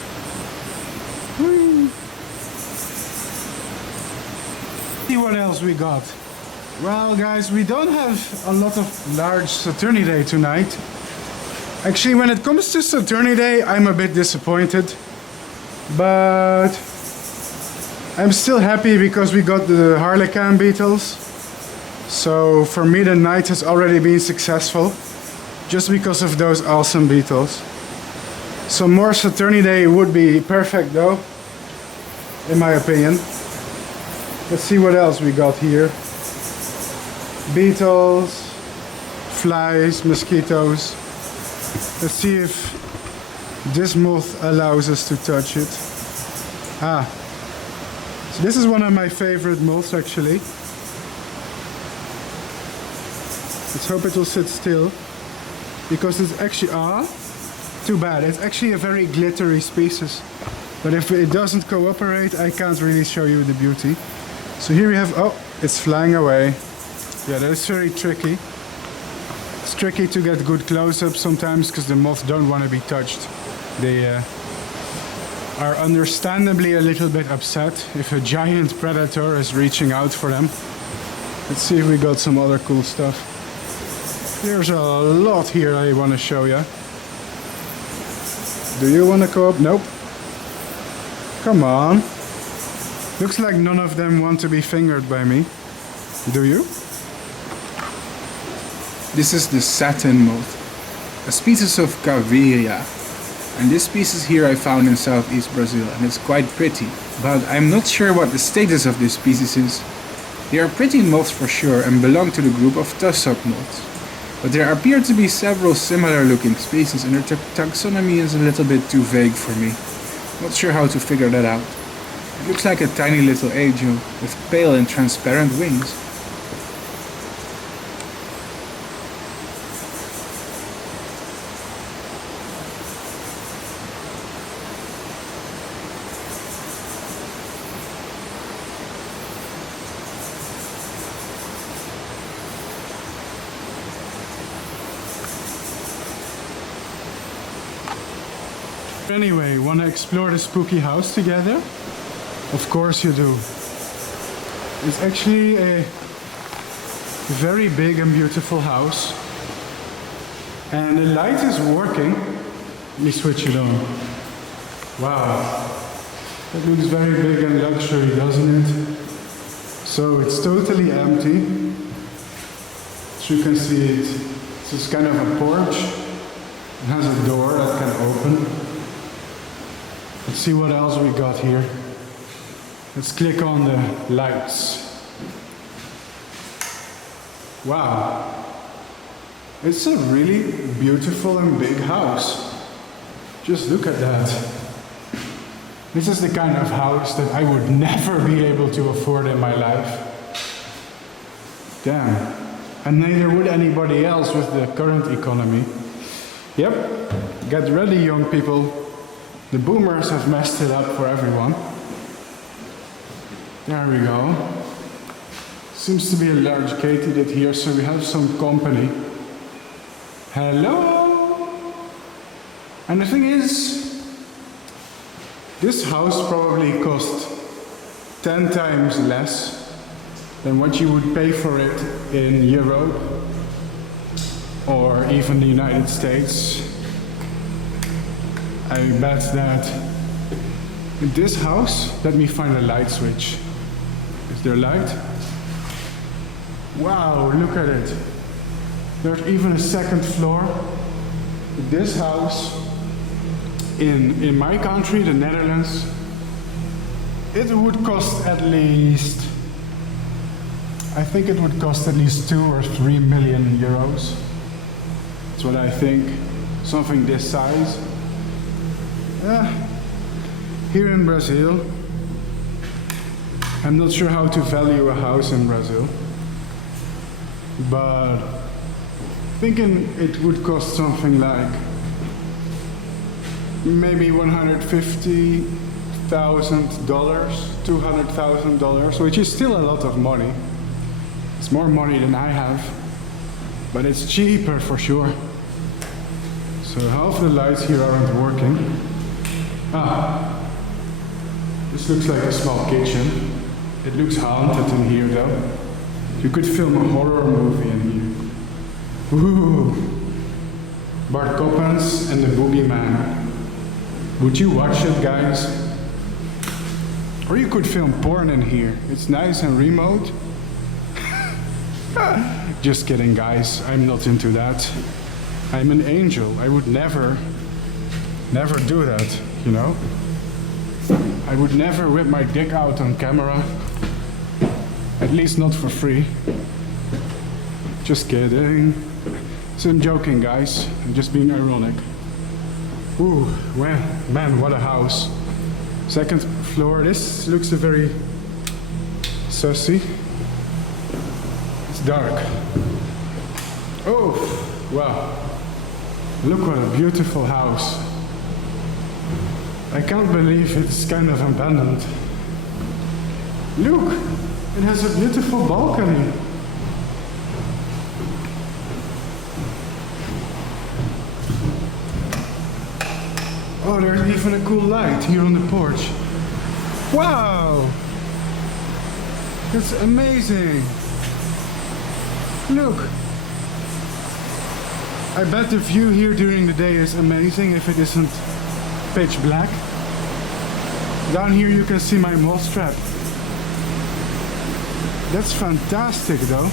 Whee! See what else we got. Well, guys, we don't have a lot of large Saturnidae tonight. Actually, when it comes to Saturnidae, I'm a bit disappointed. But I'm still happy because we got the Harlequin beetles. So for me the night has already been successful, just because of those awesome beetles. So more Saturnidae would be perfect though, in my opinion. Let's see what else we got here. Beetles, flies, mosquitoes. Let's see if this moth allows us to touch it. So this is one of my favorite moths actually. Let's hope it will sit still, because it's actually, too bad. It's actually a very glittery species. But if it doesn't cooperate, I can't really show you the beauty. So here we have, it's flying away. Yeah, that is very tricky. It's tricky to get good close-ups sometimes because the moths don't want to be touched. They are understandably a little bit upset if a giant predator is reaching out for them. Let's see if we got some other cool stuff. There's a lot here I want to show you. Do you want to go up? Nope. Come on. Looks like none of them want to be fingered by me. Do you? This is the satin moth, a species of Caveria. And this species here I found in southeast Brazil, and it's quite pretty. But I'm not sure what the status of this species is. They are pretty moths for sure and belong to the group of tussock moths. But there appear to be several similar looking species, and their taxonomy is a little bit too vague for me. Not sure how to figure that out. It looks like a tiny little angel with pale and transparent wings. Anyway, want to explore the spooky house together? Of course you do. It's actually a very big and beautiful house. And the light is working. Let me switch it on. Wow. That looks very big and luxury, doesn't it? So it's totally empty. As you can see, it's just kind of a porch. It has a door that can open. Let's see what else we got here. Let's click on the lights. Wow. It's a really beautiful and big house. Just look at that. This is the kind of house that I would never be able to afford in my life. Damn. And neither would anybody else with the current economy. Yep. Get ready, young people. The boomers have messed it up for everyone. There we go. Seems to be a large katydid here, so we have some company. Hello! And the thing is, this house probably cost 10 times less than what you would pay for it in Europe or even the United States. I bet that in this house, let me find a light switch. Is there light? Wow, look at it. There's even a second floor. This house in my country, the Netherlands, it would cost at least, I think it would cost at least 2 or 3 million euros. That's what I think. Something this size. Here in Brazil, I'm not sure how to value a house in Brazil, but thinking it would cost something like maybe $150,000, $200,000, which is still a lot of money. It's more money than I have, but it's cheaper for sure. So half the lights here aren't working. This looks like a small kitchen. It looks haunted in here though. You could film a horror movie in here. Ooh. Bart Coppens and the Boogeyman. Would you watch it, guys? Or you could film porn in here. It's nice and remote. Just kidding, guys. I'm not into that. I'm an angel. I would never do that, you know? I would never whip my dick out on camera. At least not for free. Just kidding. So I'm joking, guys. I'm just being ironic. Ooh, man, what a house. Second floor. This looks very sussy. It's dark. Oh, wow. Look what a beautiful house. I can't believe it's kind of abandoned. Look, it has a beautiful balcony. Oh, there's even a cool light here on the porch. Wow! It's amazing. Look. I bet the view here during the day is amazing if it isn't pitch black. Down here you can see my moth trap. That's fantastic though.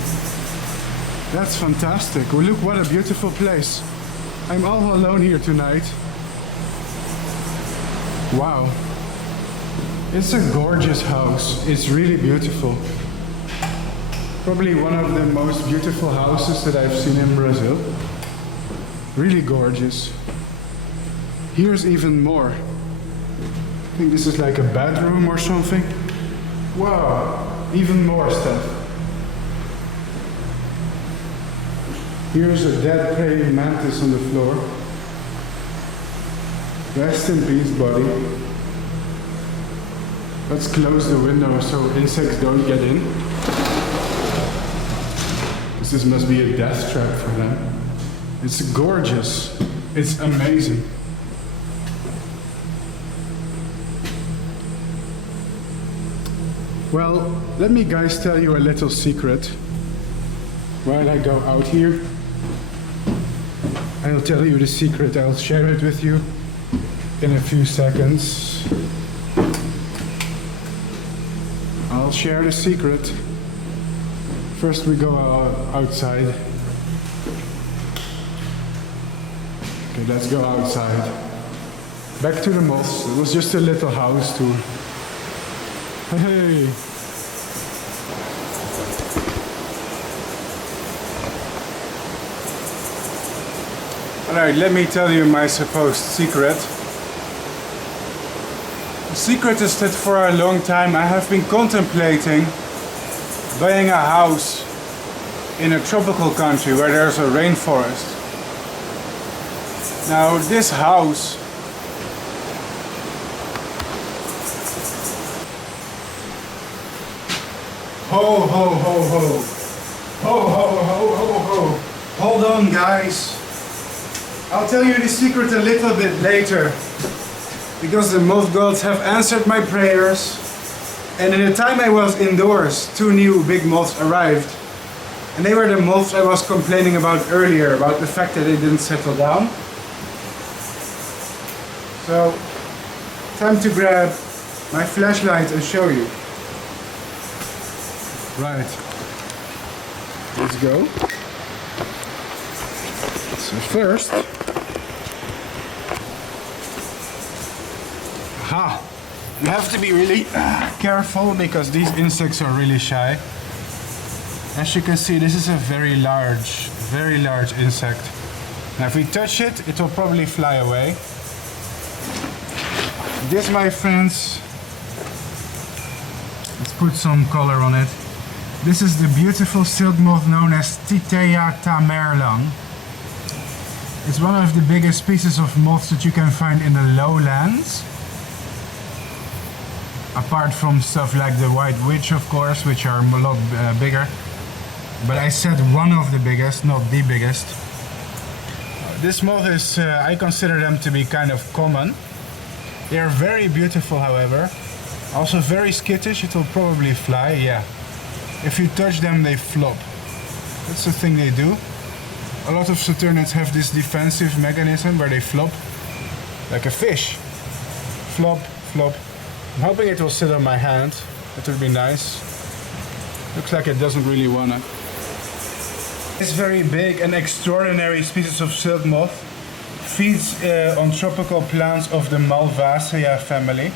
That's fantastic. Well, look what a beautiful place. I'm all alone here tonight. Wow. It's a gorgeous house. It's really beautiful. Probably one of the most beautiful houses that I've seen in Brazil. Really gorgeous. Here's even more. I think this is like a bedroom or something. Wow, even more stuff. Here's a dead praying mantis on the floor. Rest in peace, buddy. Let's close the window so insects don't get in. This must be a death trap for them. It's gorgeous. It's amazing. Well, let me guys tell you a little secret. While I go out here, I'll tell you the secret. I'll share it with you in a few seconds. I'll share the secret. First we go outside. Okay, let's go outside. Back to the moths. It was just a little house tour. Hey! Alright, let me tell you my supposed secret. The secret is that for a long time I have been contemplating buying a house in a tropical country where there's a rainforest. Now this house ho ho ho ho ho ho ho ho ho. Hold on guys, I'll tell you the secret a little bit later, because the moth gods have answered my prayers, and in the time I was indoors 2 new big moths arrived, and they were the moths I was complaining about earlier, about the fact that they didn't settle down. So time to grab my flashlight and show you. Right, let's go. So first, you have to be really careful because these insects are really shy. As you can see, this is a very large insect. Now if we touch it, it will probably fly away. This, my friends, let's put some color on it. This is the beautiful silk moth known as Titea tamerlan. It's one of the biggest species of moths that you can find in the lowlands. Apart from stuff like the white witch, of course, which are a lot bigger. But I said one of the biggest, not the biggest. This moth is, I consider them to be kind of common. They are very beautiful, however. Also very skittish, it will probably fly, yeah. If you touch them, they flop. That's the thing they do. A lot of saturnids have this defensive mechanism where they flop like a fish. Flop, flop. I'm hoping it will sit on my hand. It would be nice. Looks like it doesn't really wanna. This very big and extraordinary species of silk moth feeds on tropical plants of the Malvaceae family.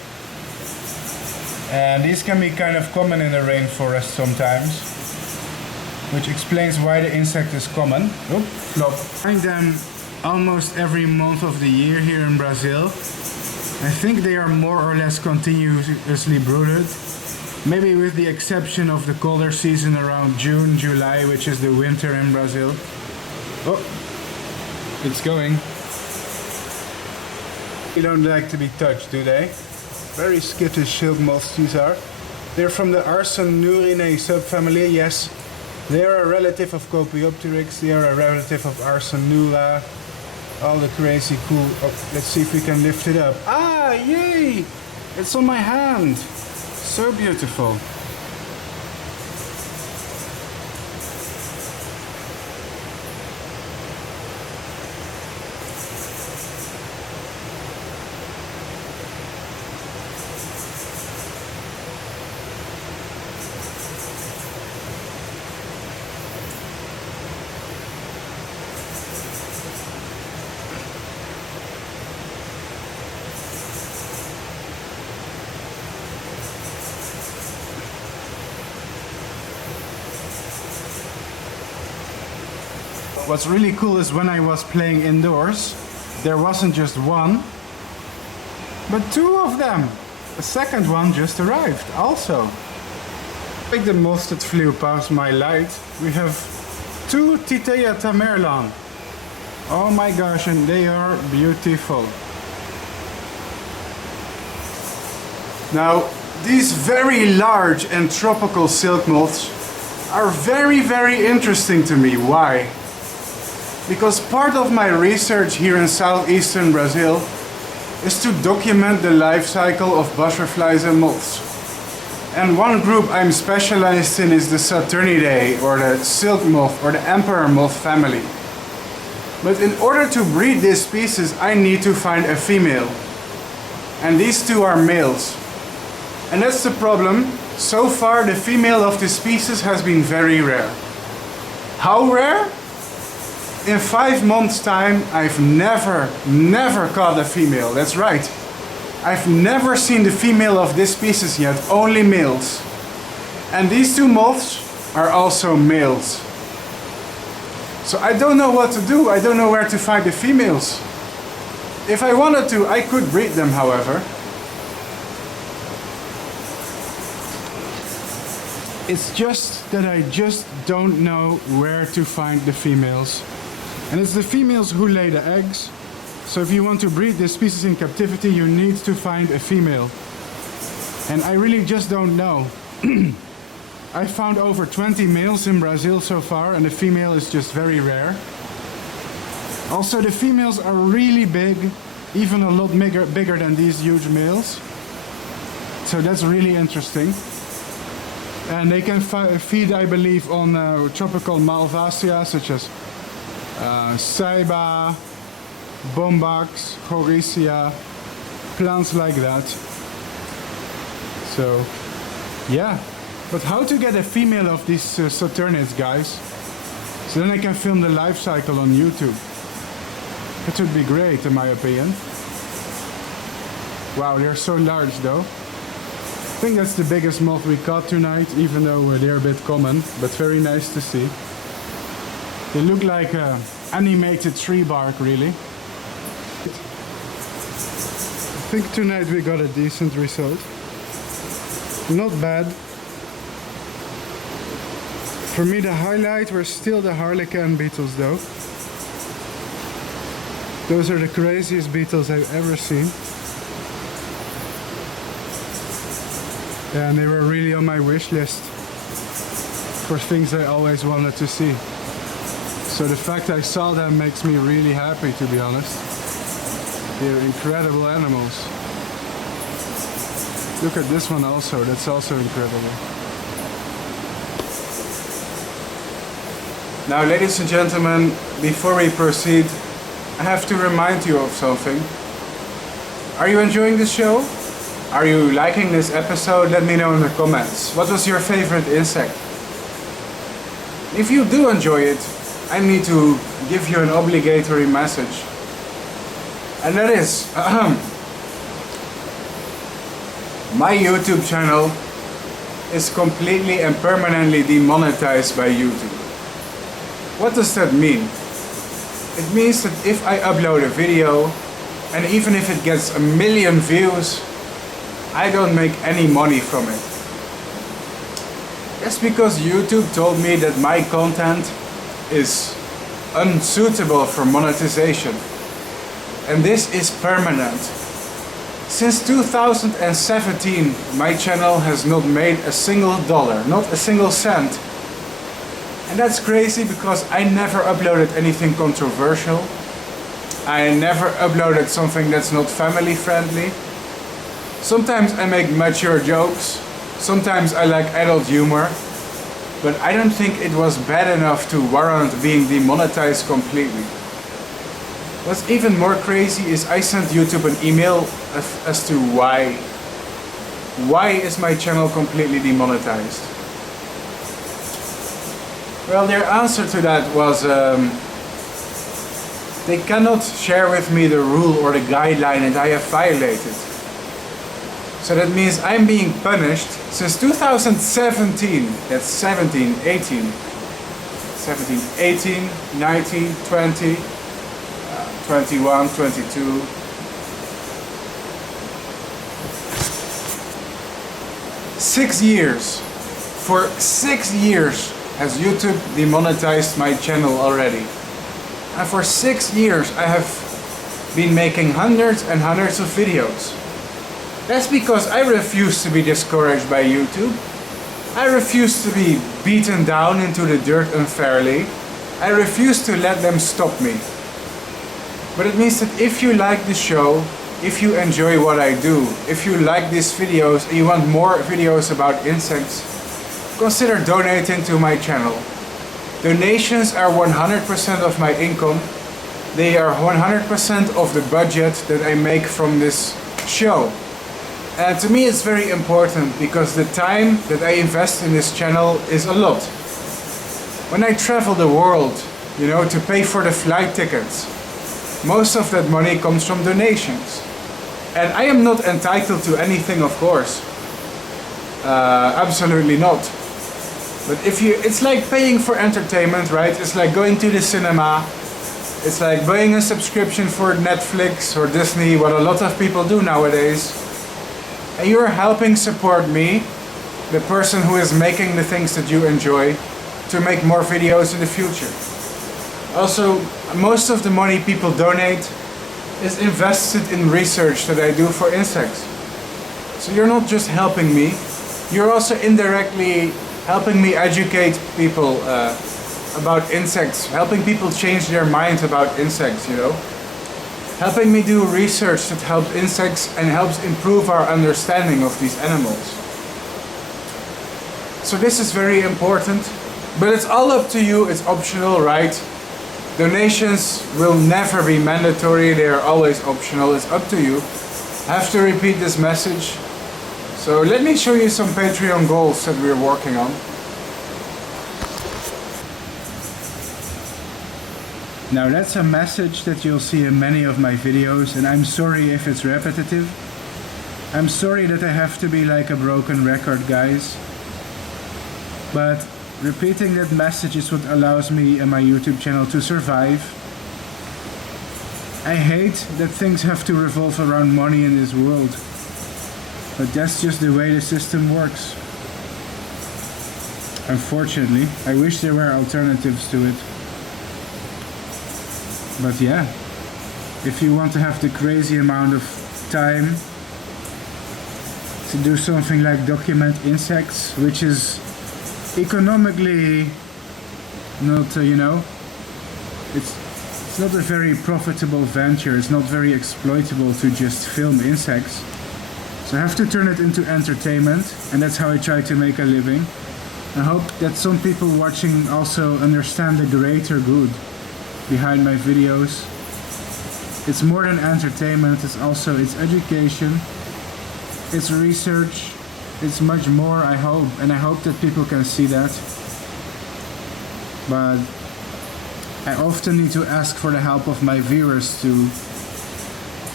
And these can be kind of common in the rainforest sometimes, which explains why the insect is common. Oop, flop. I find them almost every month of the year here in Brazil. I think they are more or less continuously brooded, maybe with the exception of the colder season around June, July, which is the winter in Brazil. Oh, it's going. They don't like to be touched, do they? Very skittish silk moths these are. They're from the Arsenurinae subfamily, yes. They are a relative of Copiopteryx, they are a relative of Arsenula. All the crazy cool... Oh, let's see if we can lift it up. Ah, yay! It's on my hand. So beautiful. What's really cool is when I was playing indoors, there wasn't just one, but 2 of them. The second one just arrived also. Like the moths that flew past my light, we have 2 Titea tamerlan. Oh my gosh, and they are beautiful. Now, these very large and tropical silk moths are very interesting to me. Why? Because part of my research here in southeastern Brazil is to document the life cycle of butterflies and moths. And one group I'm specialized in is the Saturnidae, or the silk moth, or the emperor moth family. But in order to breed this species, I need to find a female. And these 2 are males. And that's the problem. So far, the female of this species has been very rare. How rare? In 5 months' time, I've never caught a female. That's right. I've never seen the female of this species yet, only males. And these 2 moths are also males. So I don't know what to do. I don't know where to find the females. If I wanted to, I could breed them, however. It's just that I just don't know where to find the females. And it's the females who lay the eggs. So if you want to breed this species in captivity, you need to find a female. And I really just don't know. I found over 20 males in Brazil so far, and the female is just very rare. Also, the females are really big, even a lot bigger than these huge males. So that's really interesting. And they can feed, I believe, on tropical Malvasia, such as Ceiba, Bombax, Horicia, plants like that. So, yeah. But how to get a female of these Saturnids, guys? So then I can film the life cycle on YouTube. That would be great, in my opinion. Wow, they're so large, though. I think that's the biggest moth we caught tonight, even though they're a bit common, but very nice to see. They look like animated tree bark, really. I think tonight we got a decent result. Not bad. For me, the highlight were still the Harlequin beetles, though. Those are the craziest beetles I've ever seen. And they were really on my wish list for things I always wanted to see. So the fact I saw them makes me really happy, to be honest. They're incredible animals. Look at this one also, that's also incredible. Now, ladies and gentlemen, before we proceed, I have to remind you of something. Are you enjoying the show? Are you liking this episode? Let me know in the comments. What was your favorite insect? If you do enjoy it, I need to give you an obligatory message. And that is, my YouTube channel is completely and permanently demonetized by YouTube. What does that mean? It means that if I upload a video, and even if it gets 1 million views, I don't make any money from it. That's because YouTube told me that my content is unsuitable for monetization. And this is permanent. Since 2017, my channel has not made a single dollar, not a single cent. And that's crazy because I never uploaded anything controversial. I never uploaded something that's not family friendly. Sometimes I make mature jokes, sometimes I like adult humor, but I don't think it was bad enough to warrant being demonetized completely. What's even more crazy is I sent YouTube an email as to why. Why is my channel completely demonetized? Well, their answer to that was they cannot share with me the rule or the guideline that I have violated. So that means I'm being punished since 2017. That's 17, 18, 17, 18, 19, 20, 21, 22. Six years. For 6 years has YouTube demonetized my channel already. And for 6 years I have been making hundreds and hundreds of videos. That's because I refuse to be discouraged by YouTube. I refuse to be beaten down into the dirt unfairly. I refuse to let them stop me. But it means that if you like the show, if you enjoy what I do, if you like these videos and you want more videos about insects, consider donating to my channel. Donations are 100% of my income. They are 100% of the budget that I make from this show. And to me it's very important because the time that I invest in this channel is a lot. When I travel the world, you know, to pay for the flight tickets, most of that money comes from donations. And I am not entitled to anything, of course. Absolutely not. But it's like paying for entertainment, right? It's like going to the cinema. It's like buying a subscription for Netflix or Disney, what a lot of people do nowadays. And you're helping support me the person who is making the things that you enjoy, to make more videos in the future. Also, most of the money people donate is invested in research that I do for insects. So you're not just helping me, you're also indirectly helping me educate people about insects, helping people change their minds about insects, you know. Helping me do research that helps insects and helps improve our understanding of these animals. So this is very important, but it's all up to you, it's optional, right? Donations will never be mandatory, they are always optional, it's up to you. I have to repeat this message. So let me show you some Patreon goals that we're working on. Now that's a message that you'll see in many of my videos, and I'm sorry if it's repetitive. I'm sorry that I have to be like a broken record, guys. But repeating that message is what allows me and my YouTube channel to survive. I hate that things have to revolve around money in this world. But that's just the way the system works. Unfortunately, I wish there were alternatives to it. But yeah, if you want to have the crazy amount of time to do something like document insects, which is economically not, you know, it's not a very profitable venture, it's not very exploitable to just film insects. So I have to turn it into entertainment, and that's how I try to make a living. I hope that some people watching also understand the greater good behind my videos. It's more than entertainment, it's education, it's research, it's much more, I hope, and I hope that people can see that. But I often need to ask for the help of my viewers to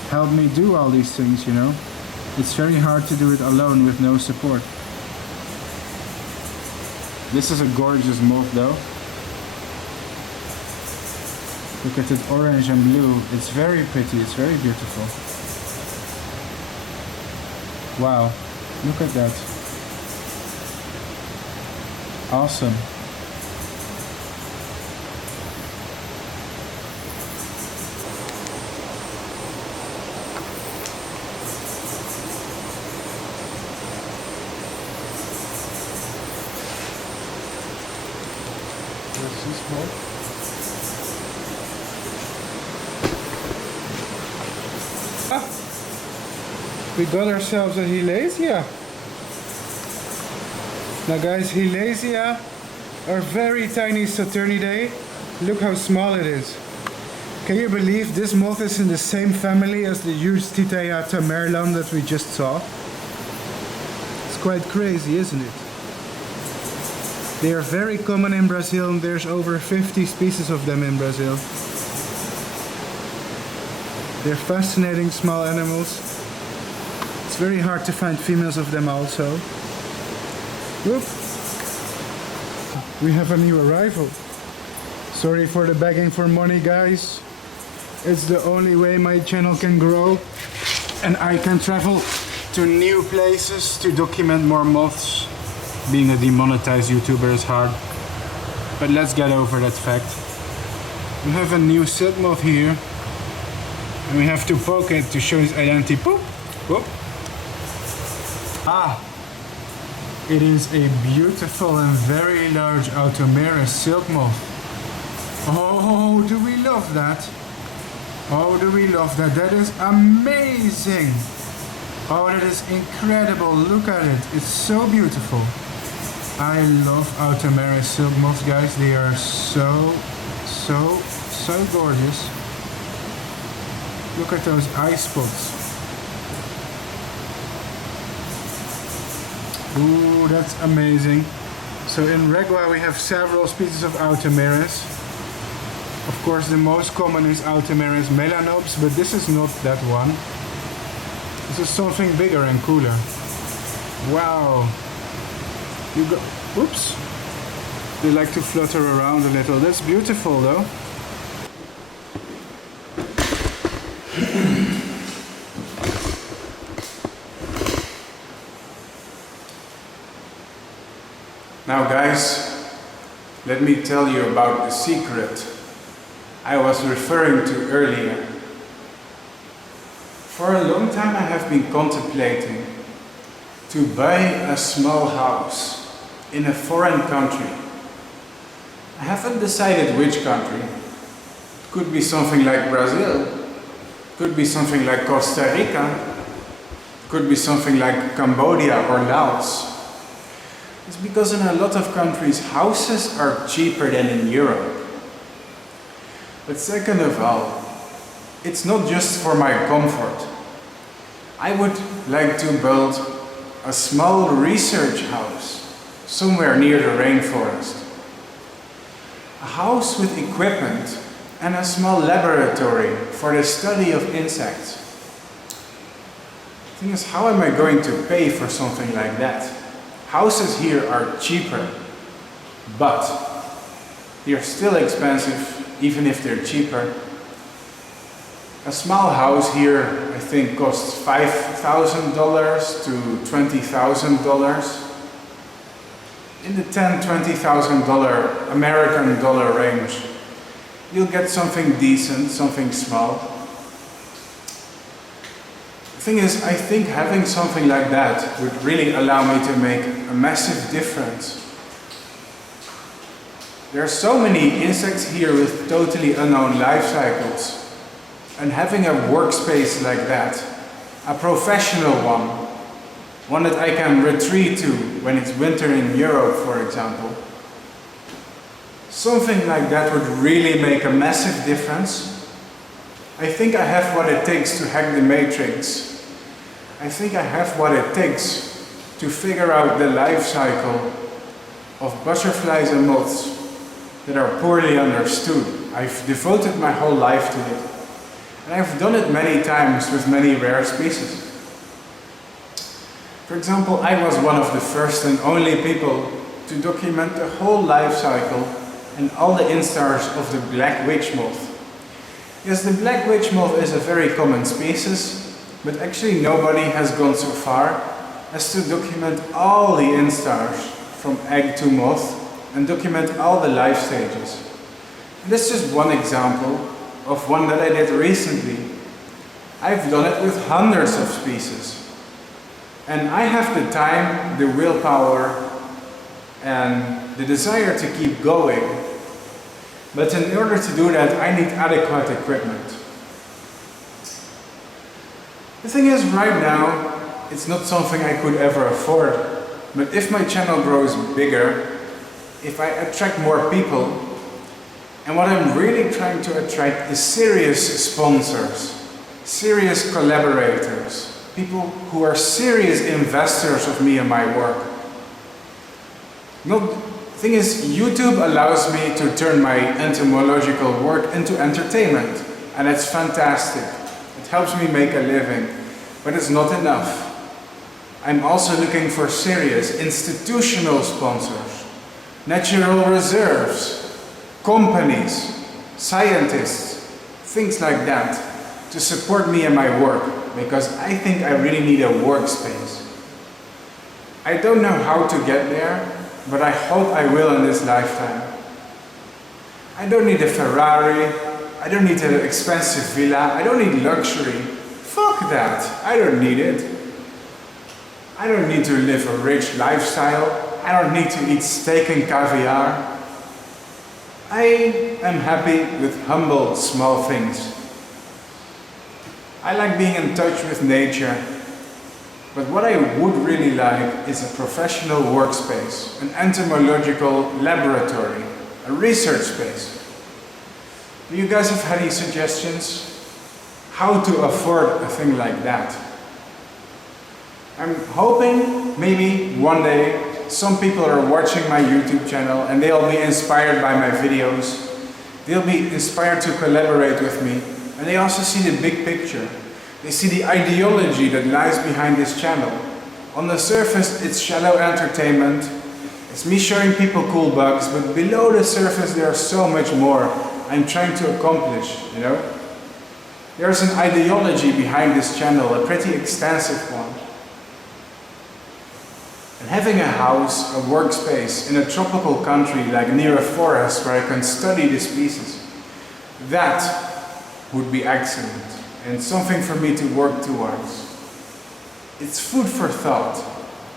help me do all these things, you know. It's very hard to do it alone with no support. This is a gorgeous moth though. Look at it, orange and blue. It's very pretty, it's very beautiful. Wow, look at that. Awesome. What's this called? We got ourselves a Hilasia. Now guys, Hilasia are very tiny Saturnidae. Look how small it is. Can you believe this moth is in the same family as the huge Titania tamerlan that we just saw? It's quite crazy, isn't it? They are very common in Brazil, and there's over 50 species of them in Brazil. They're fascinating small animals. It's very hard to find females of them also. Whoop. We have a new arrival. Sorry for the begging for money, guys. It's the only way my channel can grow and I can travel to new places to document more moths. Being a demonetized YouTuber is hard, but let's get over that fact. We have a new silk moth here, and we have to poke it to show its identity. Poop! Whoop! Ah! It is a beautiful and very large Automeris silk moth. Oh, do we love that? Oh, do we love that? That is amazing! Oh, that is incredible. Look at it. It's so beautiful. I love Automeris silk moths, guys. They are so gorgeous. Look at those eye spots. Ooh, that's amazing. So in Regua we have several species of Automeris. Of course the most common is Automeris melanops, but this is not that one. This is something bigger and cooler. Wow. You go, oops. They like to flutter around a little. That's beautiful though. Now guys, let me tell you about the secret I was referring to earlier. For a long time I have been contemplating to buy a small house in a foreign country. I haven't decided which country. It could be something like Brazil, could be something like Costa Rica, could be something like Cambodia or Laos. It's because in a lot of countries houses are cheaper than in Europe. But second of all, it's not just for my comfort. I would like to build a small research house somewhere near the rainforest. A house with equipment and a small laboratory for the study of insects. The thing is, how am I going to pay for something like that? Houses here are cheaper, but they're still expensive even if they're cheaper. A small house here, I think, costs $5,000 to $20,000. In the $10,000 to $20,000 American dollar range, you'll get something decent, something small. The thing is, I think having something like that would really allow me to make a massive difference. There are so many insects here with totally unknown life cycles. And having a workspace like that, a professional one that I can retreat to when it's winter in Europe, for example, something like that would really make a massive difference. I think I have what it takes to hack the matrix. I think I have what it takes to figure out the life cycle of butterflies and moths that are poorly understood. I've devoted my whole life to it. And I've done it many times with many rare species. For example, I was one of the first and only people to document the whole life cycle and all the instars of the black witch moth. Yes, the black witch moth is a very common species, but actually nobody has gone so far as to document all the instars from egg to moth and document all the life stages. And this is just one example of one that I did recently. I've done it with hundreds of species. And I have the time, the willpower, and the desire to keep going. But in order to do that, I need adequate equipment. The thing is, right now, it's not something I could ever afford. But if my channel grows bigger, if I attract more people, and what I'm really trying to attract is serious sponsors, serious collaborators, people who are serious investors of me and my work. The thing is, YouTube allows me to turn my entomological work into entertainment, and it's fantastic. It helps me make a living, but it's not enough. I'm also looking for serious institutional sponsors, natural reserves, companies, scientists, things like that, to support me and my work, because I think I really need a workspace. I don't know how to get there, but I hope I will in this lifetime. I don't need a Ferrari, I don't need an expensive villa, I don't need luxury. Fuck that, I don't need it. I don't need to live a rich lifestyle, I don't need to eat steak and caviar. I am happy with humble, small things. I like being in touch with nature, but what I would really like is a professional workspace, an entomological laboratory, a research space. Do you guys have any suggestions? How to afford a thing like that? I'm hoping maybe one day some people are watching my YouTube channel and they'll be inspired by my videos. They'll be inspired to collaborate with me, and they also see the big picture. They see the ideology that lies behind this channel. On the surface, it's shallow entertainment. It's me showing people cool bugs, but below the surface there's so much more I'm trying to accomplish, you know? There's an ideology behind this channel, a pretty extensive one. And Having a house, a workspace in a tropical country like near a forest where I can study the species, that would be excellent and something for me to work towards. It's food for thought,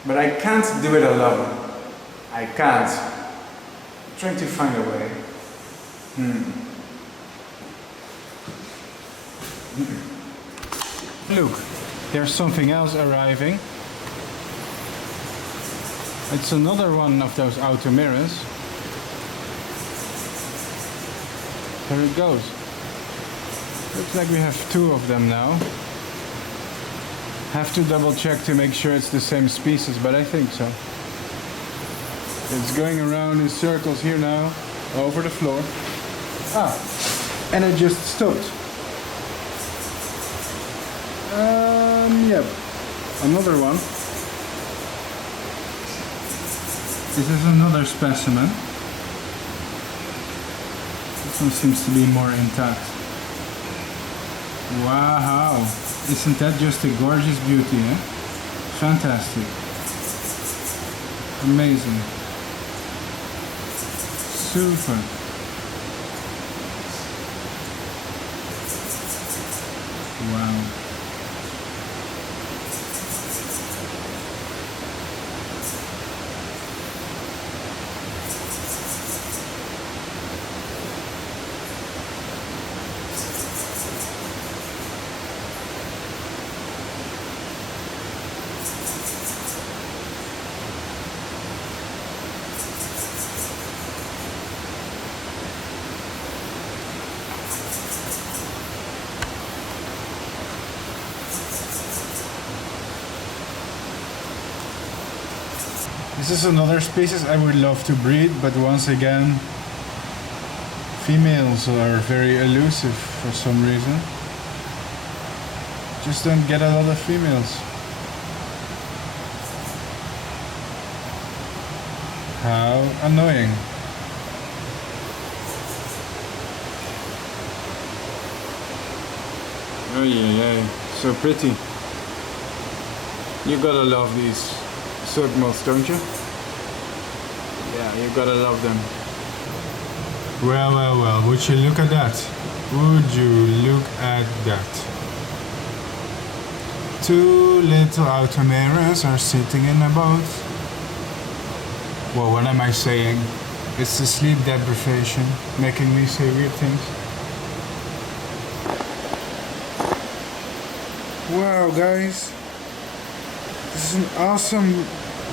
but I can't do it alone. I can't. I'm trying to find a way. Look, there's something else arriving. It's another one of those outer mirrors. There it goes. Looks like we have two of them now. Have to double check to make sure it's the same species, but I think so. It's going around in circles here now, over the floor. Ah, and it just stopped. Yep, another one. This is another specimen. This one seems to be more intact. Wow, isn't that just a gorgeous beauty, eh? Fantastic. Amazing. Super. Wow. This is another species I would love to breed, but once again, females are very elusive for some reason. Just don't get a lot of females. How annoying. Oh yeah, so pretty. You gotta love these silk moths, don't you? Yeah, you gotta love them. Well, would you look at that? Would you look at that? Two little outer mirrors are sitting in a boat. Well, what am I saying? It's the sleep deprivation making me say weird things. Wow, guys. This is an awesome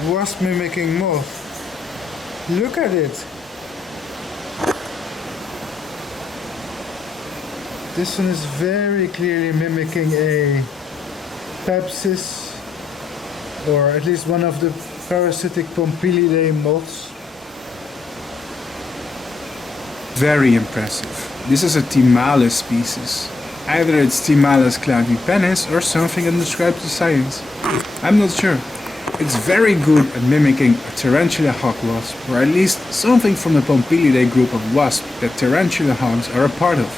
wasp mimicking moth. Look at it. This one is very clearly mimicking a Pepsis, or at least one of the parasitic Pompilidae moths. Very impressive. This is a Timales species. Either it's Timales clavipennis or something that describes the science. I'm not sure. It's very good at mimicking a tarantula hawk wasp, or at least something from the Pompilidae group of wasps that tarantula hawks are a part of.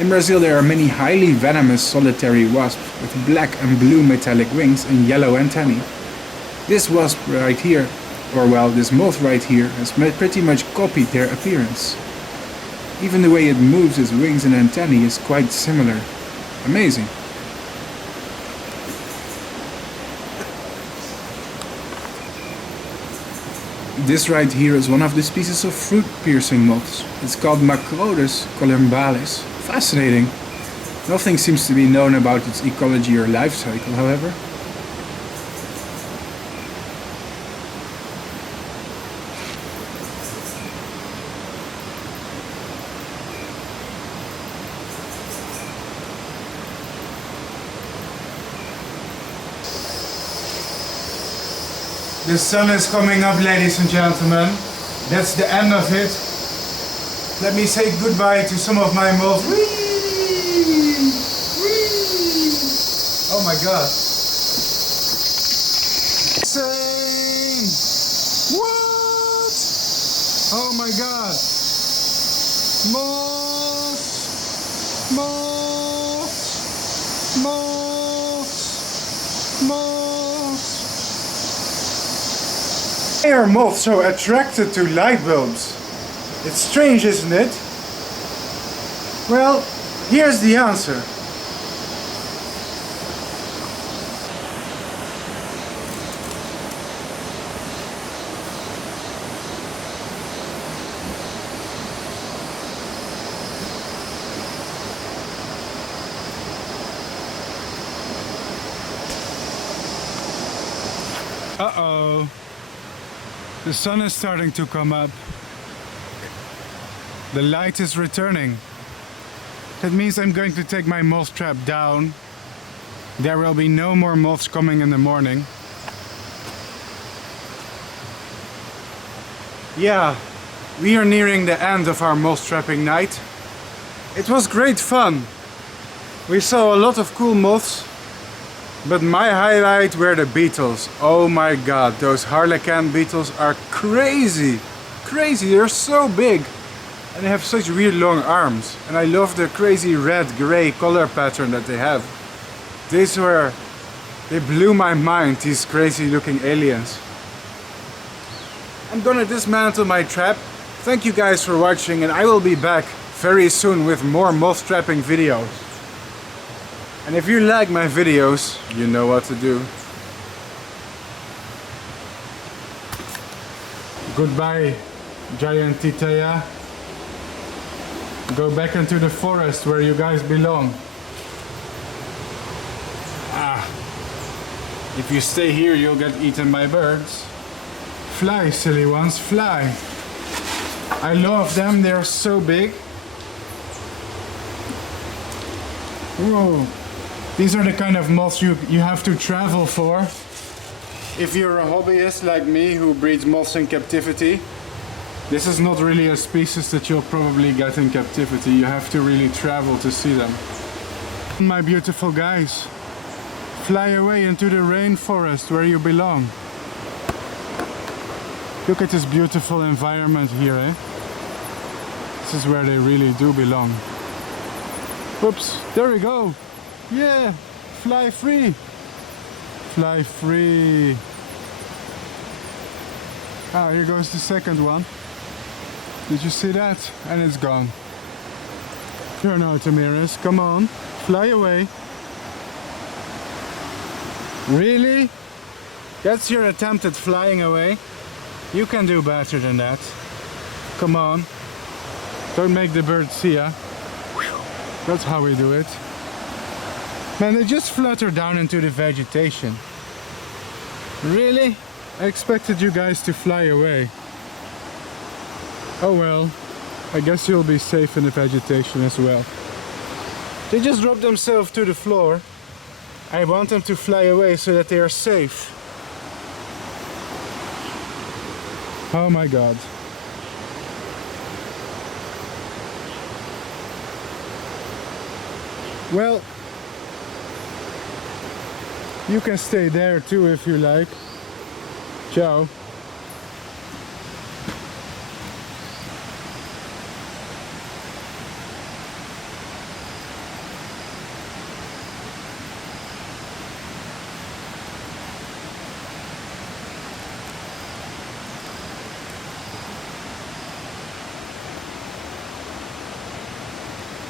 In Brazil there are many highly venomous solitary wasps with black and blue metallic wings and yellow antennae. This wasp right here, or well, this moth right here, has pretty much copied their appearance. Even the way it moves its wings and antennae is quite similar. Amazing. This right here is one of the species of fruit-piercing moths. It's called Macrodus columbalis. Fascinating. Nothing seems to be known about its ecology or life cycle, however. The sun is coming up, ladies and gentlemen. That's the end of it. Let me say goodbye to some of my moths. Oh my god. Insane! What? Oh my god. Moths! Moths! Moths! Moths! Why are moths so attracted to light bulbs? It's strange, isn't it? Well, here's the answer. Uh-oh. The sun is starting to come up. The light is returning. That means I'm going to take my moth trap down. There will be no more moths coming in the morning. Yeah, we are nearing the end of our moth trapping night. It was great fun. We saw a lot of cool moths. But my highlight were the beetles. Oh my god, those Harlequin beetles are crazy! Crazy, they're so big! And they have such weird long arms. And I love the crazy red-grey color pattern that they have. They blew my mind, these crazy looking aliens. I'm gonna dismantle my trap. Thank you guys for watching, and I will be back very soon with more moth trapping videos. And if you like my videos, you know what to do. Goodbye, giant titaya. Go back into the forest where you guys belong. If you stay here, you'll get eaten by birds. Fly, silly ones, fly. I love them, they're so big. Whoa. These are the kind of moths you have to travel for. If you're a hobbyist like me who breeds moths in captivity, this is not really a species that you'll probably get in captivity. You have to really travel to see them. My beautiful guys, fly away into the rainforest where you belong. Look at this beautiful environment here, eh? This is where they really do belong. Oops, there we go. Yeah, fly free. Fly free. Ah, here goes the second one. Did you see that? And it's gone. Here now, Tamiris, come on. Fly away. Really? That's your attempt at flying away? You can do better than that. Come on. Don't make the bird see ya. That's how we do it. Man, they just flutter down into the vegetation. Really? I expected you guys to fly away. Oh well, I guess you'll be safe in the vegetation as well. They just drop themselves to the floor. I want them to fly away so that they are safe. Oh my god. Well, you can stay there too if you like. Ciao.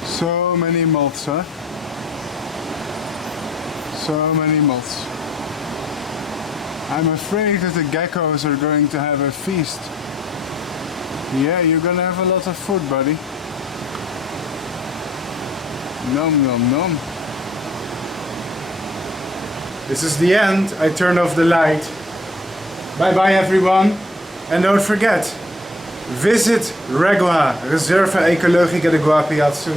So many moths, huh? So many moths. I'm afraid that the geckos are going to have a feast. Yeah, you're gonna have a lot of food, buddy. Nom nom nom. This is the end. I turn off the light. Bye bye everyone. And don't forget, visit Regua, Reserva Ecologica de Guapiazzu.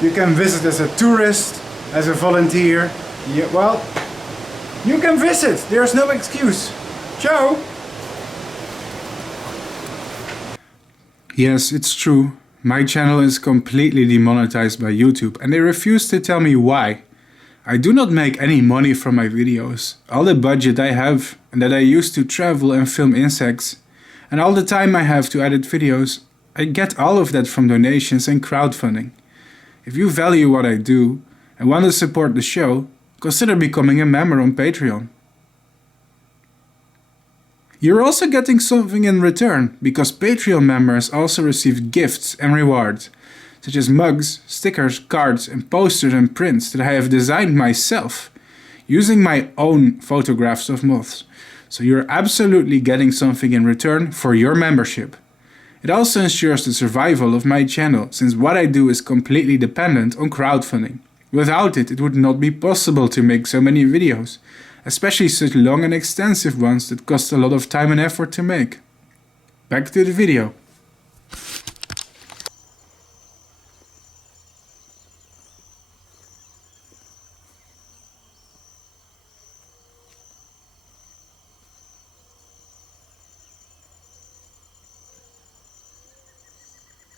You can visit as a tourist, as a volunteer. Yeah, well, you can visit. There's no excuse. Ciao. Yes, it's true. My channel is completely demonetized by YouTube and they refuse to tell me why. I do not make any money from my videos. All the budget I have and that I use to travel and film insects and all the time I have to edit videos, I get all of that from donations and crowdfunding. If you value what I do and want to support the show, consider becoming a member on Patreon. You're also getting something in return, because Patreon members also receive gifts and rewards, such as mugs, stickers, cards and posters and prints that I have designed myself, using my own photographs of moths. So you're absolutely getting something in return for your membership. It also ensures the survival of my channel, since what I do is completely dependent on crowdfunding. Without it, it would not be possible to make so many videos, especially such long and extensive ones that cost a lot of time and effort to make. Back to the video.